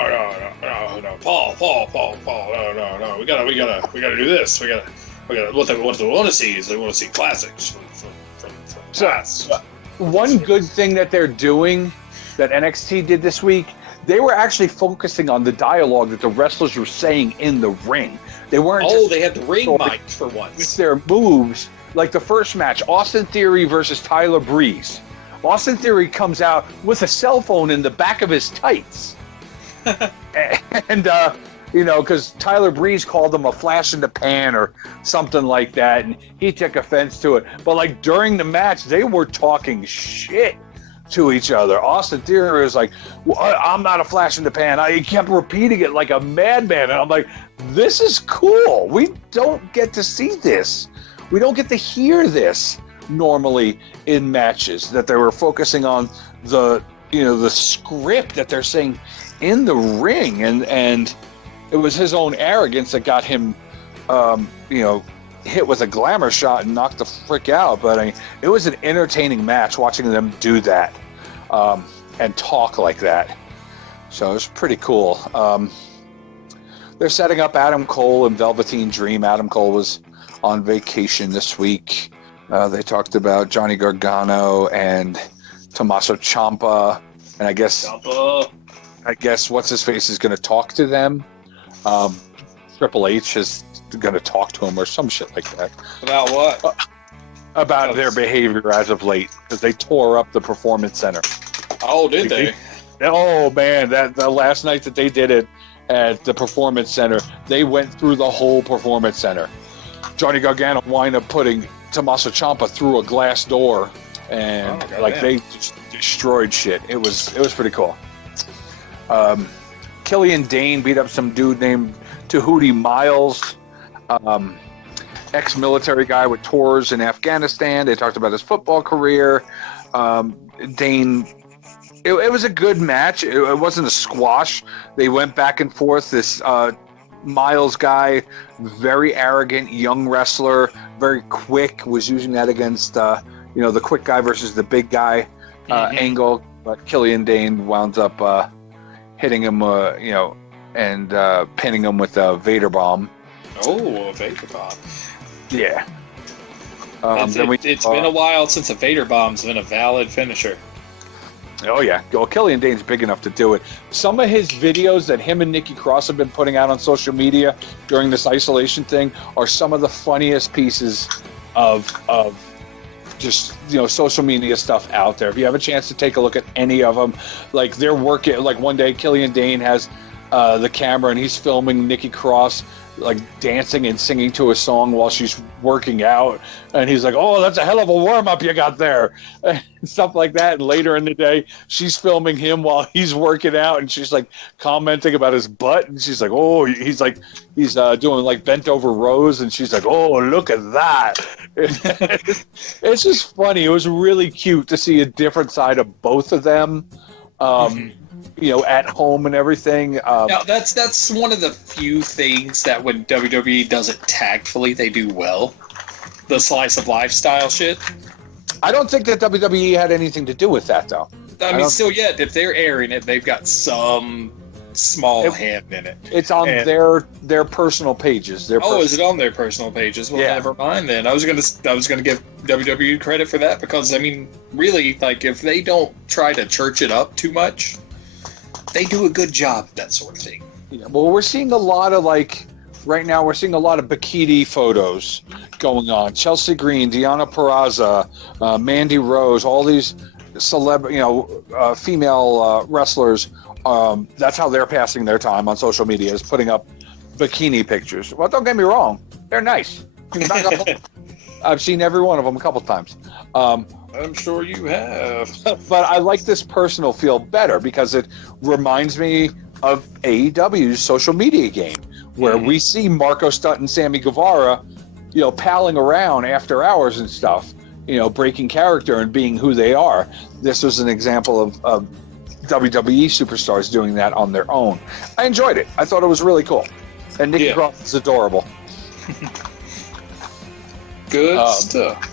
Paul. No. We gotta do this. We gotta. What they want to see is they want to see classics from past. One good thing that they're doing, that NXT did this week, they were actually focusing on the dialogue that the wrestlers were saying in the ring. They weren't. They had the ring mics for once. With their moves. Like the first match, Austin Theory versus Tyler Breeze. Austin Theory comes out with a cell phone in the back of his tights. And, because Tyler Breeze called him a flash in the pan or something like that, and he took offense to it. But, like, during the match, they were talking shit to each other. Austin Theory was like, I'm not a flash in the pan. He kept repeating it like a madman. And I'm like, this is cool. We don't get to see this. We don't get to hear this normally in matches, that they were focusing on the script that they're saying in the ring, and it was his own arrogance that got him hit with a glamour shot and knocked the frick out. But it was an entertaining match watching them do that and talk like that. So it was pretty cool. They're setting up Adam Cole and Velveteen Dream. Adam Cole was on vacation this week. They talked about Johnny Gargano and Tommaso Ciampa, and I guess what's his face is going to talk to them. Triple H is going to talk to him or some shit like that. About what? About their behavior as of late, because they tore up the Performance Center. Oh, did they? Oh man, the last night that they did it at the Performance Center, they went through the whole Performance Center. Johnny Gargano wound up putting Tommaso Ciampa through a glass door, and they just destroyed shit. It was pretty cool. Killian Dane beat up some dude named Tahuti Miles, ex-military guy with tours in Afghanistan. They talked about his football career. Dane, it was a good match. It wasn't a squash. They went back and forth. This Miles guy, very arrogant, young wrestler, very quick, was using that against the quick guy versus the big guy angle. But Killian Dane wound up hitting him, and pinning him with a Vader bomb. Oh, a Vader bomb. Yeah. It's been a while since a Vader bomb's been a valid finisher. Oh, yeah. Well, Killian Dane's big enough to do it. Some of his videos that him and Nikki Cross have been putting out on social media during this isolation thing are some of the funniest pieces of just, social media stuff out there. If you have a chance to take a look at any of them, like they're working, like one day Killian Dane has the camera and he's filming Nikki Cross like dancing and singing to a song while she's working out, and he's like, "Oh, that's a hell of a warm-up you got there," and stuff like that. And later in the day, she's filming him while he's working out, and she's like commenting about his butt, and she's like, "Oh," he's doing like bent over rows, and she's like, "Oh, look at that." It's just funny. It was really cute to see a different side of both of them. At home and everything. Now, that's one of the few things that when WWE does it tactfully, they do well. The slice of lifestyle shit. I don't think that WWE had anything to do with that, though. If they're airing it, they've got some small hand in it. It's on their personal pages. Is it on their personal pages? Well, never mind then. I was gonna give WWE credit for that because really, like if they don't try to church it up too much, they do a good job at that sort of thing. Yeah, well, we're seeing a lot of right now we're seeing a lot of bikini photos going on. Chelsea Green, Deonna Purrazzo, Mandy Rose, all these female wrestlers. That's how they're passing their time on social media, is putting up bikini pictures. Well, don't get me wrong, they're nice. I've seen every one of them a couple times. I'm sure you have. But I like this personal feel better because it reminds me of AEW's social media game, where we see Marco Stunt and Sammy Guevara, palling around after hours and stuff, breaking character and being who they are. This was an example of WWE superstars doing that on their own. I enjoyed it. I thought it was really cool. And Nikki Cross is adorable. Good stuff.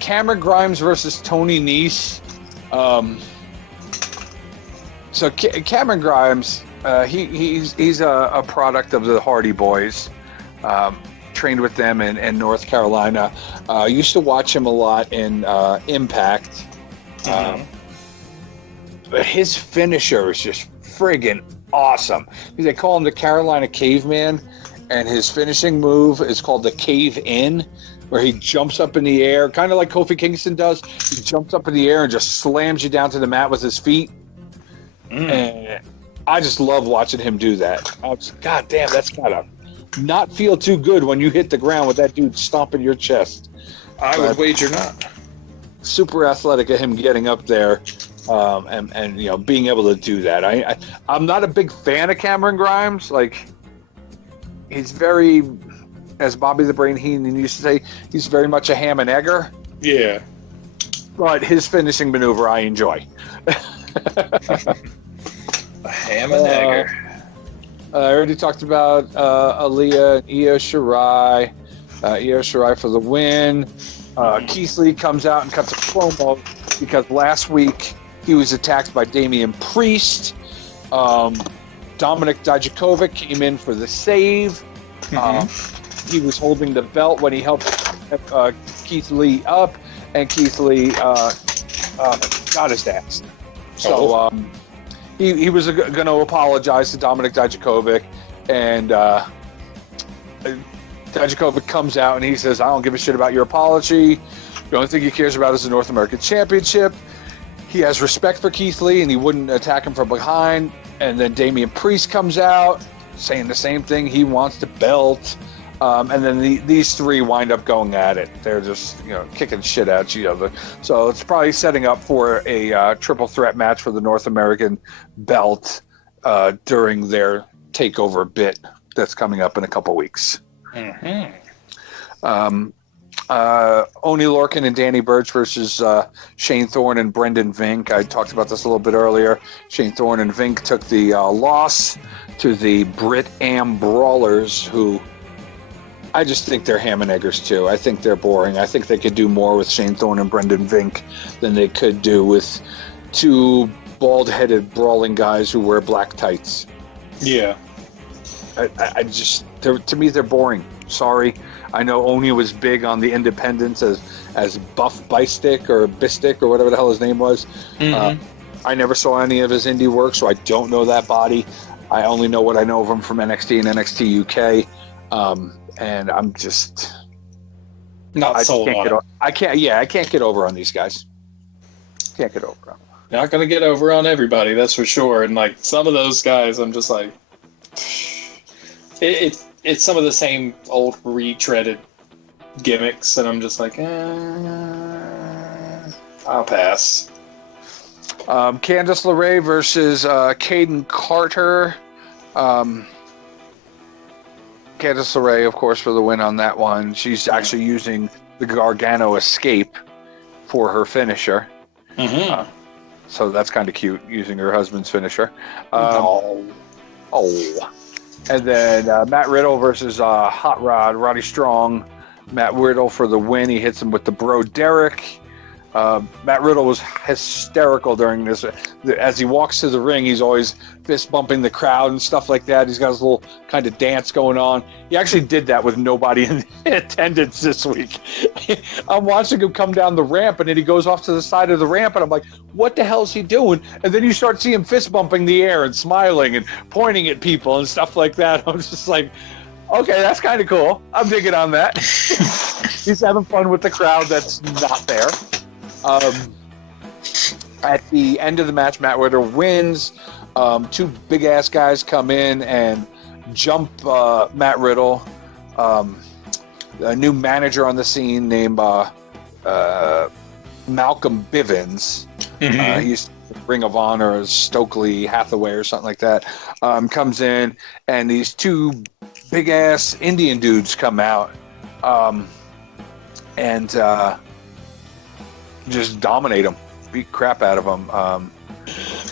Cameron Grimes versus Tony Nese. So Cameron Grimes, he's a product of the Hardy Boys. Trained with them in North Carolina. Used to watch him a lot in Impact. But his finisher is just friggin' awesome. They call him the Carolina Caveman, and his finishing move is called the Cave In, where he jumps up in the air, kind of like Kofi Kingston does. He jumps up in the air and just slams you down to the mat with his feet. And I just love watching him do that. God damn, that's gotta not feel too good when you hit the ground with that dude stomping your chest. I would wager not. Super athletic of him getting up there. And being able to do that. I'm not a big fan of Cameron Grimes. Like, he's very, as Bobby the Brain Heenan used to say, he's very much a ham and egger. Yeah. But his finishing maneuver I enjoy. A ham and egger. I already talked about Aaliyah and Io Shirai. Io Shirai for the win. Keith Lee comes out and cuts a promo because last week he was attacked by Damian Priest. Dominic Dijakovic came in for the save. He was holding the belt when he helped Keith Lee up, and Keith Lee got his ass. So he was going to apologize to Dominik Dijakovic, and Dijakovic comes out and he says, I don't give a shit about your apology. The only thing he cares about is the North American Championship. He has respect for Keith Lee, and he wouldn't attack him from behind. And then Damian Priest comes out saying the same thing. He wants the belt. And then these three wind up going at it. They're just, kicking shit at each other. So it's probably setting up for a triple threat match for the North American belt during their takeover bit that's coming up in a couple weeks. Mm-hmm. Oney Lorcan and Danny Burch versus Shane Thorne and Brendan Vink. I talked about this a little bit earlier. Shane Thorne and Vink took the loss to the Brit Am Brawlers, who I just think they're ham and eggers too. I think they're boring. I think they could do more with Shane Thorne and Brendan Vink than they could do with two bald-headed brawling guys who wear black tights. Yeah. I just, to me, they're boring. Sorry. I know Oni was big on the independents as Buff Bistic or Bistic or whatever the hell his name was. Mm-hmm. I never saw any of his indie work, so I don't know that body. I only know what I know of him from NXT and NXT UK. And I'm just not sold on it. I can't get over on these guys. Can't get over them. Not gonna get over on everybody, that's for sure. And like some of those guys, I'm just like, it's some of the same old retreaded gimmicks, and I'm just like, I'll pass. Candice LeRae versus Caden Carter. Candice LeRae, of course, for the win on that one. She's actually using the Gargano Escape for her finisher. Mm-hmm. So that's kind of cute, using her husband's finisher. And then Matt Riddle versus Hot Rod, Roddy Strong. Matt Riddle for the win. He hits him with the Bro Derek. Matt Riddle was hysterical during this. As he walks to the ring, he's always fist bumping the crowd and stuff like that. He's got his little kind of dance going on. He actually did that with nobody in attendance this week. I'm watching him come down the ramp, and then he goes off to the side of the ramp, and I'm like, what the hell is he doing? And then you start seeing him fist bumping the air and smiling and pointing at people and stuff like that. I'm just like, okay, that's kind of cool. I'm digging on that. He's having fun with the crowd that's not there. At the end of the match, Matt Riddle wins. Two big-ass guys come in and jump Matt Riddle. A new manager on the scene named Malcolm Bivens. Mm-hmm. He's Ring of Honor as Stokely Hathaway or something like that. Comes in, and these two big-ass Indian dudes come out. And just dominate them, beat crap out of them.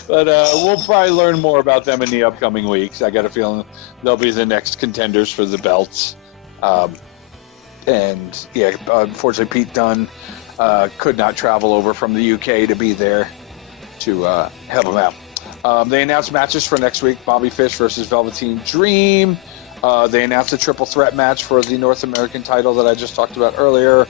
But we'll probably learn more about them in the upcoming weeks. I got a feeling they'll be the next contenders for the belts. And yeah, unfortunately, Pete Dunne could not travel over from the UK to be there to help him out. They announced matches for next week: Bobby Fish versus Velveteen Dream. They announced a triple threat match for the North American title that I just talked about earlier.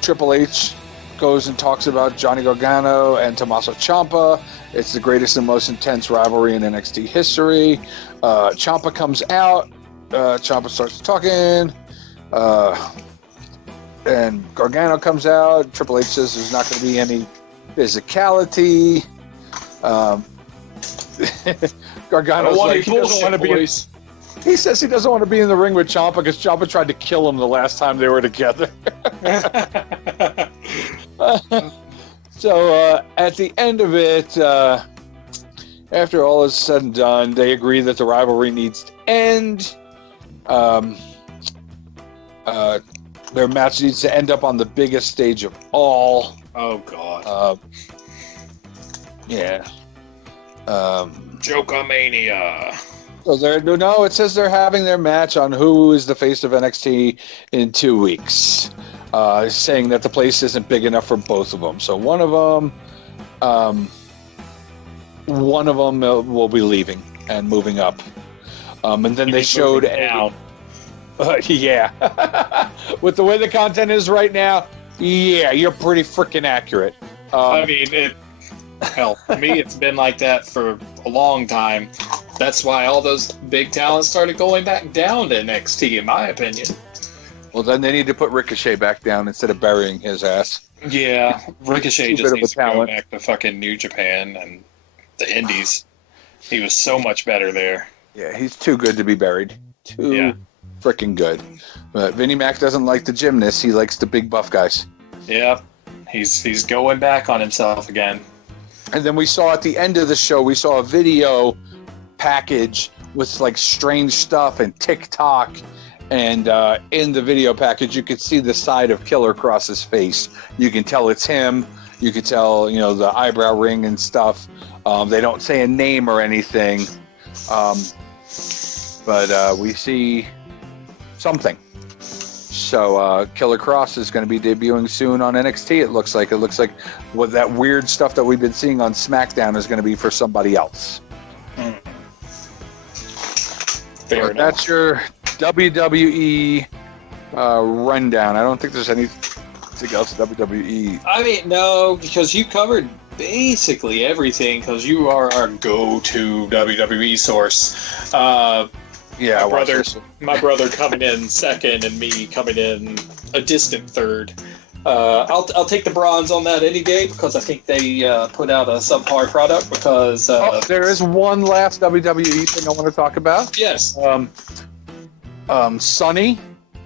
Triple H goes and talks about Johnny Gargano and Tommaso Ciampa. It's the greatest and most intense rivalry in NXT history. Ciampa comes out. Ciampa starts talking. And Gargano comes out. Triple H says there's not going to be any physicality. Gargano's like, he doesn't want to be. He says he doesn't want to be in the ring with Ciampa because Ciampa tried to kill him the last time they were together. So at the end of it, after all is said and done, they agree that the rivalry needs to end. Their match needs to end up on the biggest stage of all. Oh, God. Yeah. Jokomania. So it says they're having their match on who is the face of NXT in 2 weeks. Saying that the place isn't big enough for both of them. So one of them will be leaving and moving up. And then they showed Yeah. With the way the content is right now, yeah, you're pretty freaking accurate. I mean, hell, for me, it's been like that for a long time. That's why all those big talents started going back down to NXT, in my opinion. Well, then they need to put Ricochet back down instead of burying his ass. Yeah, Ricochet just needs to go talent. back to fucking New Japan and the Indies. He was so much better there. Yeah, he's too good to be buried. Too freaking good. But Vinnie Mac doesn't like the gymnasts. He likes the big buff guys. Yeah, he's going back on himself again. And then we saw at the end of the show, we saw a video package with like strange stuff and TikTok. And in the video package, you could see the side of Killer Cross's face. You can tell it's him. You could tell, the eyebrow ring and stuff. They don't say a name or anything. But we see something. So Killer Cross is going to be debuting soon on NXT. It looks like what that weird stuff that we've been seeing on SmackDown is going to be for somebody else. Fair enough. That's your WWE rundown. I don't think there's anything else WWE. I mean, no, because you covered basically everything, because you are our go-to WWE source. Yeah, my brother coming in second and me coming in a distant third. I'll take the bronze on that any day, because I think they put out a subpar product. Because there is one last WWE thing I want to talk about. Yes. Sunny,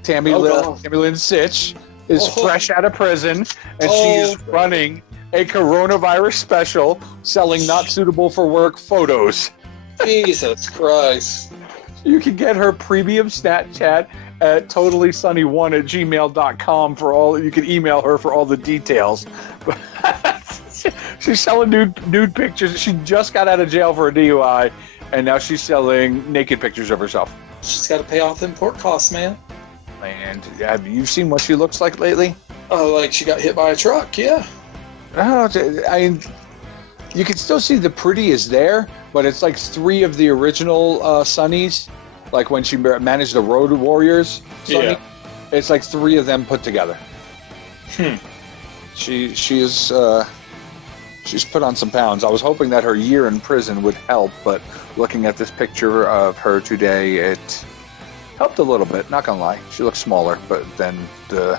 Tammy Lynn Sitch is fresh out of prison, and she is running a coronavirus special selling not suitable for work photos. Jesus Christ. You can get her premium Snapchat at totallysunny1@gmail.com for all. You can email her for all the details. She's selling nude pictures. She just got out of jail for a DUI, and now she's selling naked pictures of herself. She's got to pay off them port costs, man. And have you seen what she looks like lately? Oh, like she got hit by a truck, yeah. Oh, you can still see the pretty is there, but it's like 3 of the original Sunnies, like when she managed the Road Warriors. Sunny, yeah. It's like 3 of them put together. She's put on some pounds. I was hoping that her year in prison would help, but looking at this picture of her today, it helped a little bit. Not gonna lie, she looks smaller, but than the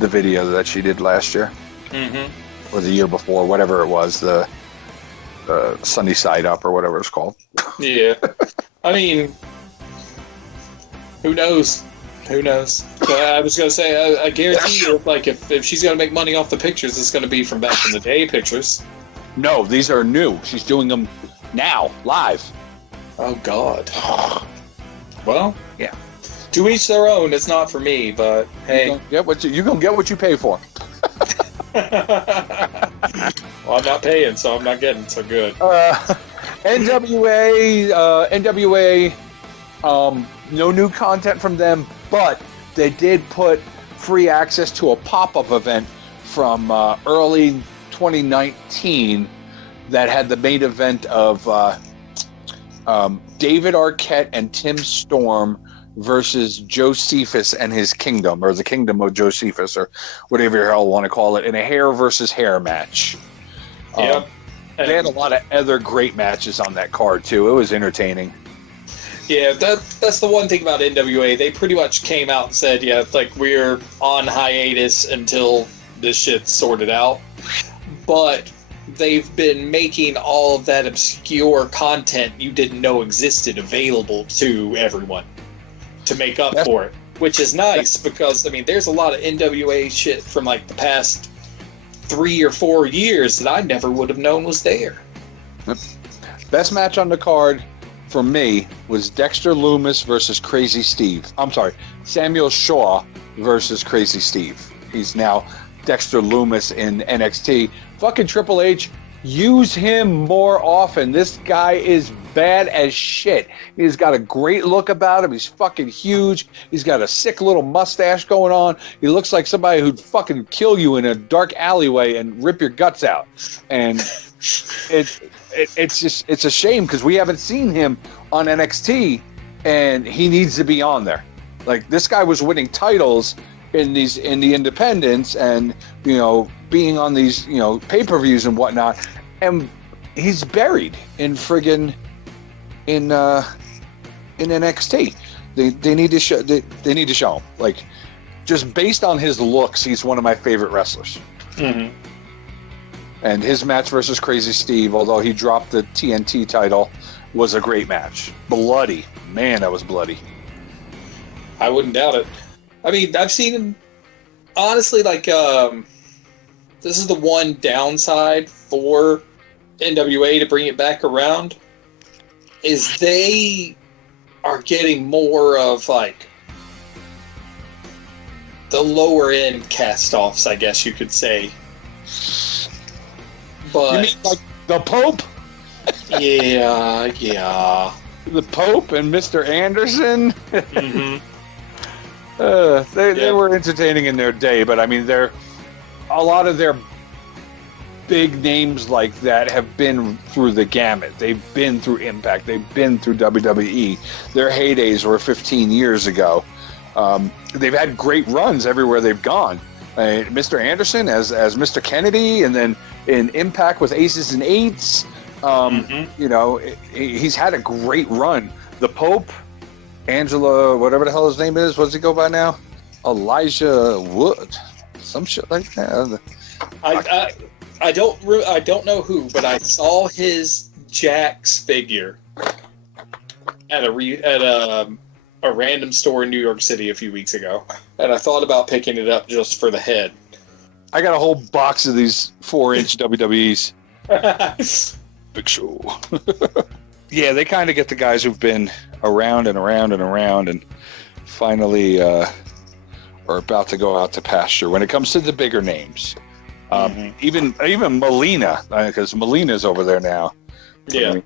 video that she did last year, or the year before, whatever it was, the Sunny Side Up or whatever it's called. Yeah, I mean, who knows? Who knows? I was gonna say, I guarantee you, if she's gonna make money off the pictures, it's gonna be from back in the day pictures. No, these are new. She's doing them now, live. Oh God. Well, yeah. To each their own. It's not for me, but hey, you're gonna get what you pay for. Well, I'm not paying, so I'm not getting so good. NWA, no new content from them, but they did put free access to a pop-up event from early 2019 that had the main event of David Arquette and Tim Storm versus Josephus and his kingdom, or the kingdom of Josephus, or whatever the hell you want to call it, in a hair versus hair match. Yep. They had a lot of other great matches on that card, too. It was entertaining. Yeah, that's the one thing about NWA. They pretty much came out and said, yeah, we're on hiatus until this shit's sorted out. But they've been making all of that obscure content you didn't know existed available to everyone to make up for it, which is nice because, there's a lot of NWA shit from the past 3 or 4 years that I never would have known was there. Best match on the card for me was Dexter Lumis versus Crazy Steve. I'm sorry, Samuel Shaw versus Crazy Steve. He's now Dexter Lumis in NXT. Fucking Triple H, use him more often. This guy is bad as shit. He's got a great look about him. He's fucking huge. He's got a sick little mustache going on. He looks like somebody who'd fucking kill you in a dark alleyway and rip your guts out. And it's a shame because we haven't seen him on NXT, and he needs to be on there. Like, this guy was winning titles in the independents and, being on these, pay-per-views and whatnot. And he's buried in friggin' in NXT. They need to show they need to show him. Like, just based on his looks, he's one of my favorite wrestlers. Mm-hmm. And his match versus Crazy Steve, although he dropped the TNT title, was a great match. Bloody. Man, that was bloody. I wouldn't doubt it. I mean, I've seen him, honestly, like, this is the one downside for NWA to bring it back around, is they are getting more of, like, the lower end cast-offs, I guess you could say. But you mean like the Pope? yeah. The Pope and Mr. Anderson? Mm-hmm. They were entertaining in their day, but I mean, a lot of their big names like that have been through the gamut. They've been through Impact. They've been through WWE. Their heydays were 15 years ago. They've had great runs everywhere they've gone. Mr. Anderson as Mr. Kennedy, and then in Impact with Aces and Eights. He's had a great run. The Pope, Angela, whatever the hell his name is, what does he go by now? Elijah Wood, some shit like that. I don't know who, but I saw his Jax figure at a random store in New York City a few weeks ago, and I thought about picking it up just for the head. I got a whole box of these 4-inch WWEs. Big Show. Yeah, they kind of get the guys who've been around and around and around, and finally are about to go out to pasture when it comes to the bigger names. Even Melina, because Melina's over there now. Yeah. I mean,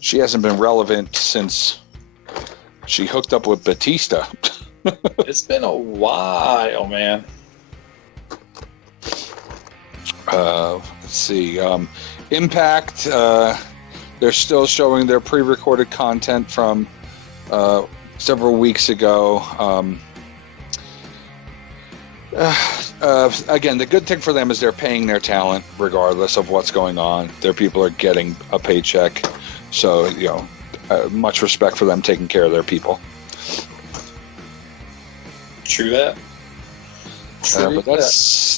she hasn't been relevant since she hooked up with Batista. It's been a while, man. Let's see. Impact, they're still showing their pre-recorded content from several weeks ago. Again, the good thing for them is they're paying their talent regardless of what's going on. Their people are getting a paycheck. So, much respect for them taking care of their people. True that. But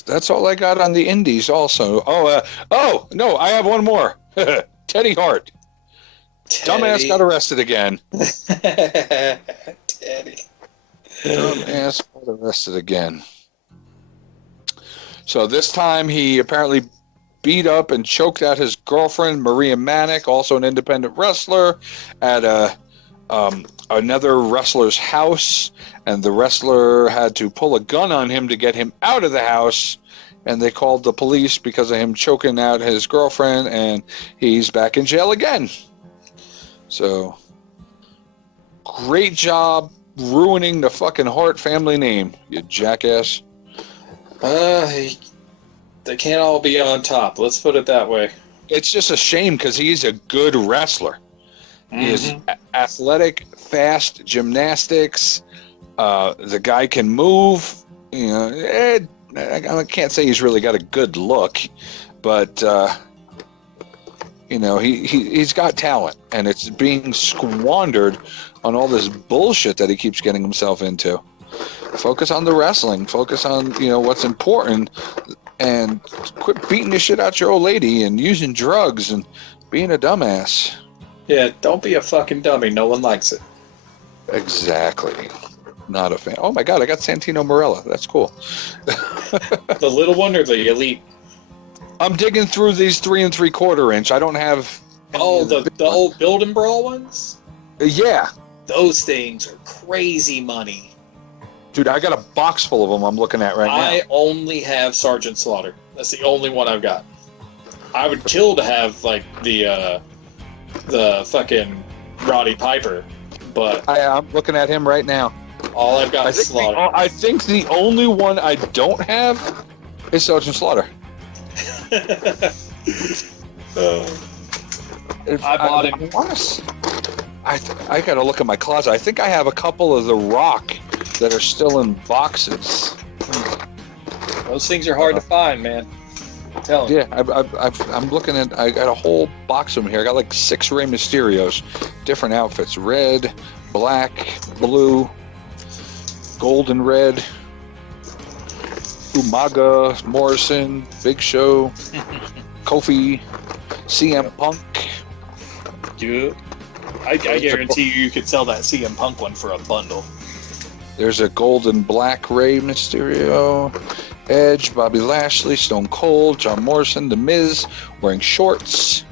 that's all I got on the indies also. No, I have one more. Teddy Hart. Dumbass got arrested again. Teddy. Dumbass got arrested again. So this time he apparently beat up and choked out his girlfriend, Maria Manick, also an independent wrestler, at another wrestler's house, and the wrestler had to pull a gun on him to get him out of the house, and they called the police because of him choking out his girlfriend, and he's back in jail again. So, great job ruining the fucking Hart family name, you jackass. They can't all be on top. Let's put it that way. It's just a shame because he's a good wrestler. He is athletic, fast, gymnastics. The guy can move. I can't say he's really got a good look, but he's got talent, and it's being squandered on all this bullshit that he keeps getting himself into. Focus on the wrestling. Focus on what's important, and quit beating the shit out your old lady and using drugs and being a dumbass. Yeah, don't be a fucking dummy. No one likes it. Exactly. Not a fan. Oh my god, I got Santino Marella. That's cool. The little one or the elite? I'm digging through these 3 3/4 inch. I don't have. The old Build and Brawl ones? Yeah. Those things are crazy money. Dude, I got a box full of them I'm looking at right now. I only have Sergeant Slaughter. That's the only one I've got. I would kill to have, like, the fucking Roddy Piper, but... I'm looking at him right now. All I've got is Slaughter. I think the only one I don't have is Sergeant Slaughter. I bought him. I got to look at my closet. I think I have a couple of The Rock that are still in boxes. Those things are hard to find, man. I'm telling you. Yeah, I'm looking at. I got a whole box of them here. I got like 6 Rey Mysterios, different outfits: red, black, blue, gold and red. Umaga, Morrison, Big Show, Kofi, CM Punk. Dude, I guarantee you could sell that CM Punk one for a bundle. There's a gold and black Rey Mysterio, Edge, Bobby Lashley, Stone Cold, John Morrison, The Miz, wearing shorts,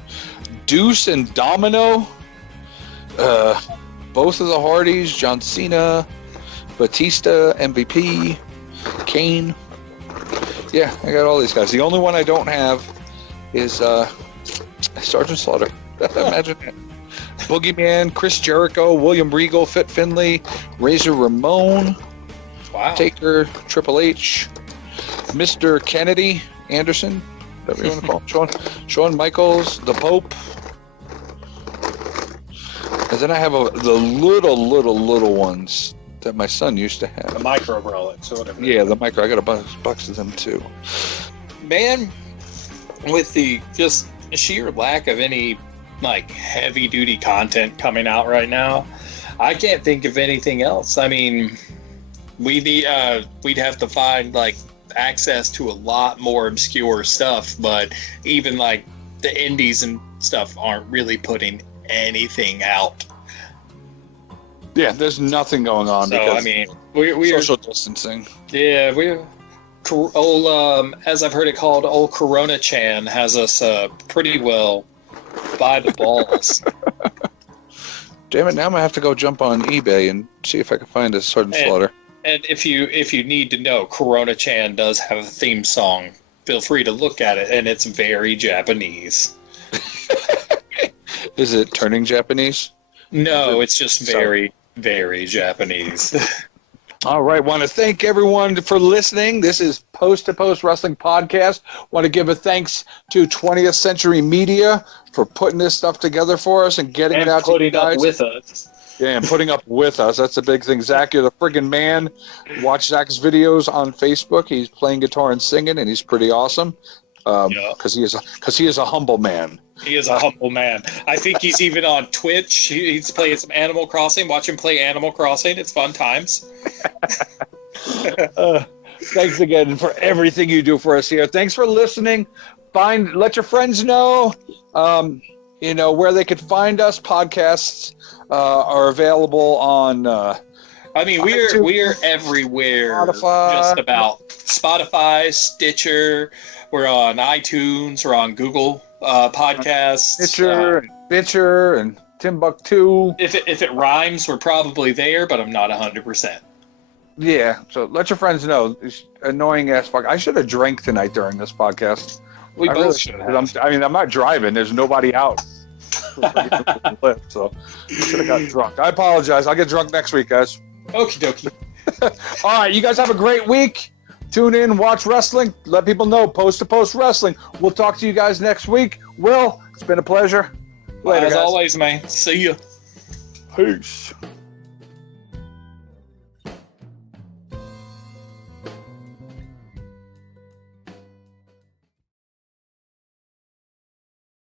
Deuce and Domino, both of the Hardys, John Cena, Batista, MVP, Kane. Yeah, I got all these guys. The only one I don't have is Sergeant Slaughter. Imagine that. Boogeyman, Chris Jericho, William Regal, Fit Finlay, Razor Ramon, Wow. Taker, Triple H, Mr. Kennedy Anderson, whatever you want to call him, Shawn Michaels, the Pope. And then I have the little ones that my son used to have. The micro relics or whatever. Yeah, the micro. I got a box of them too. Man, with the just sheer lack of any like heavy duty content coming out right now, I can't think of anything else. I mean, we'd have to find like access to a lot more obscure stuff, but even like the indies and stuff aren't really putting anything out. Yeah, there's nothing going on. So because I mean, we're social distancing. Yeah, as I've heard it called, old Corona Chan has us pretty well by the balls. Damn it! Now I'm gonna have to go jump on eBay and see if I can find a Sergeant Slaughter. And if you need to know, Corona Chan does have a theme song. Feel free to look at it, and it's very Japanese. Is it turning Japanese? No, it's just very, very Japanese. All right. Want to thank everyone for listening. This is Post to Post Wrestling Podcast. Want to give a thanks to 20th Century Media for putting this stuff together for us and getting it out to you guys. Up with us. Yeah, and putting up with us. That's the big thing. Zach, you're the friggin' man. Watch Zach's videos on Facebook. He's playing guitar and singing, and he's pretty awesome. Because he is a humble man. He is a humble man. I think he's even on Twitch. He's playing some Animal Crossing. Watch him play Animal Crossing. It's fun times. Thanks again for everything you do for us here. Thanks for listening. Let your friends know, where they could find us. Podcasts are available on. We're everywhere. Spotify. Just about Spotify, Stitcher. We're on iTunes. We're on Google Podcasts. Stitcher, and Timbuktu. If it rhymes, we're probably there, but I'm not 100%. Yeah, so let your friends know. This annoying ass fuck. I should have drank tonight during this podcast. We both really should have. I'm not driving. There's nobody out. So I should have got drunk. I apologize. I'll get drunk next week, guys. Okie dokie. All right, you guys have a great week. Tune in, watch wrestling. Let people know, Post to Post Wrestling. We'll talk to you guys next week. Will, it's been a pleasure. Later, As guys. always, man. See ya. Peace.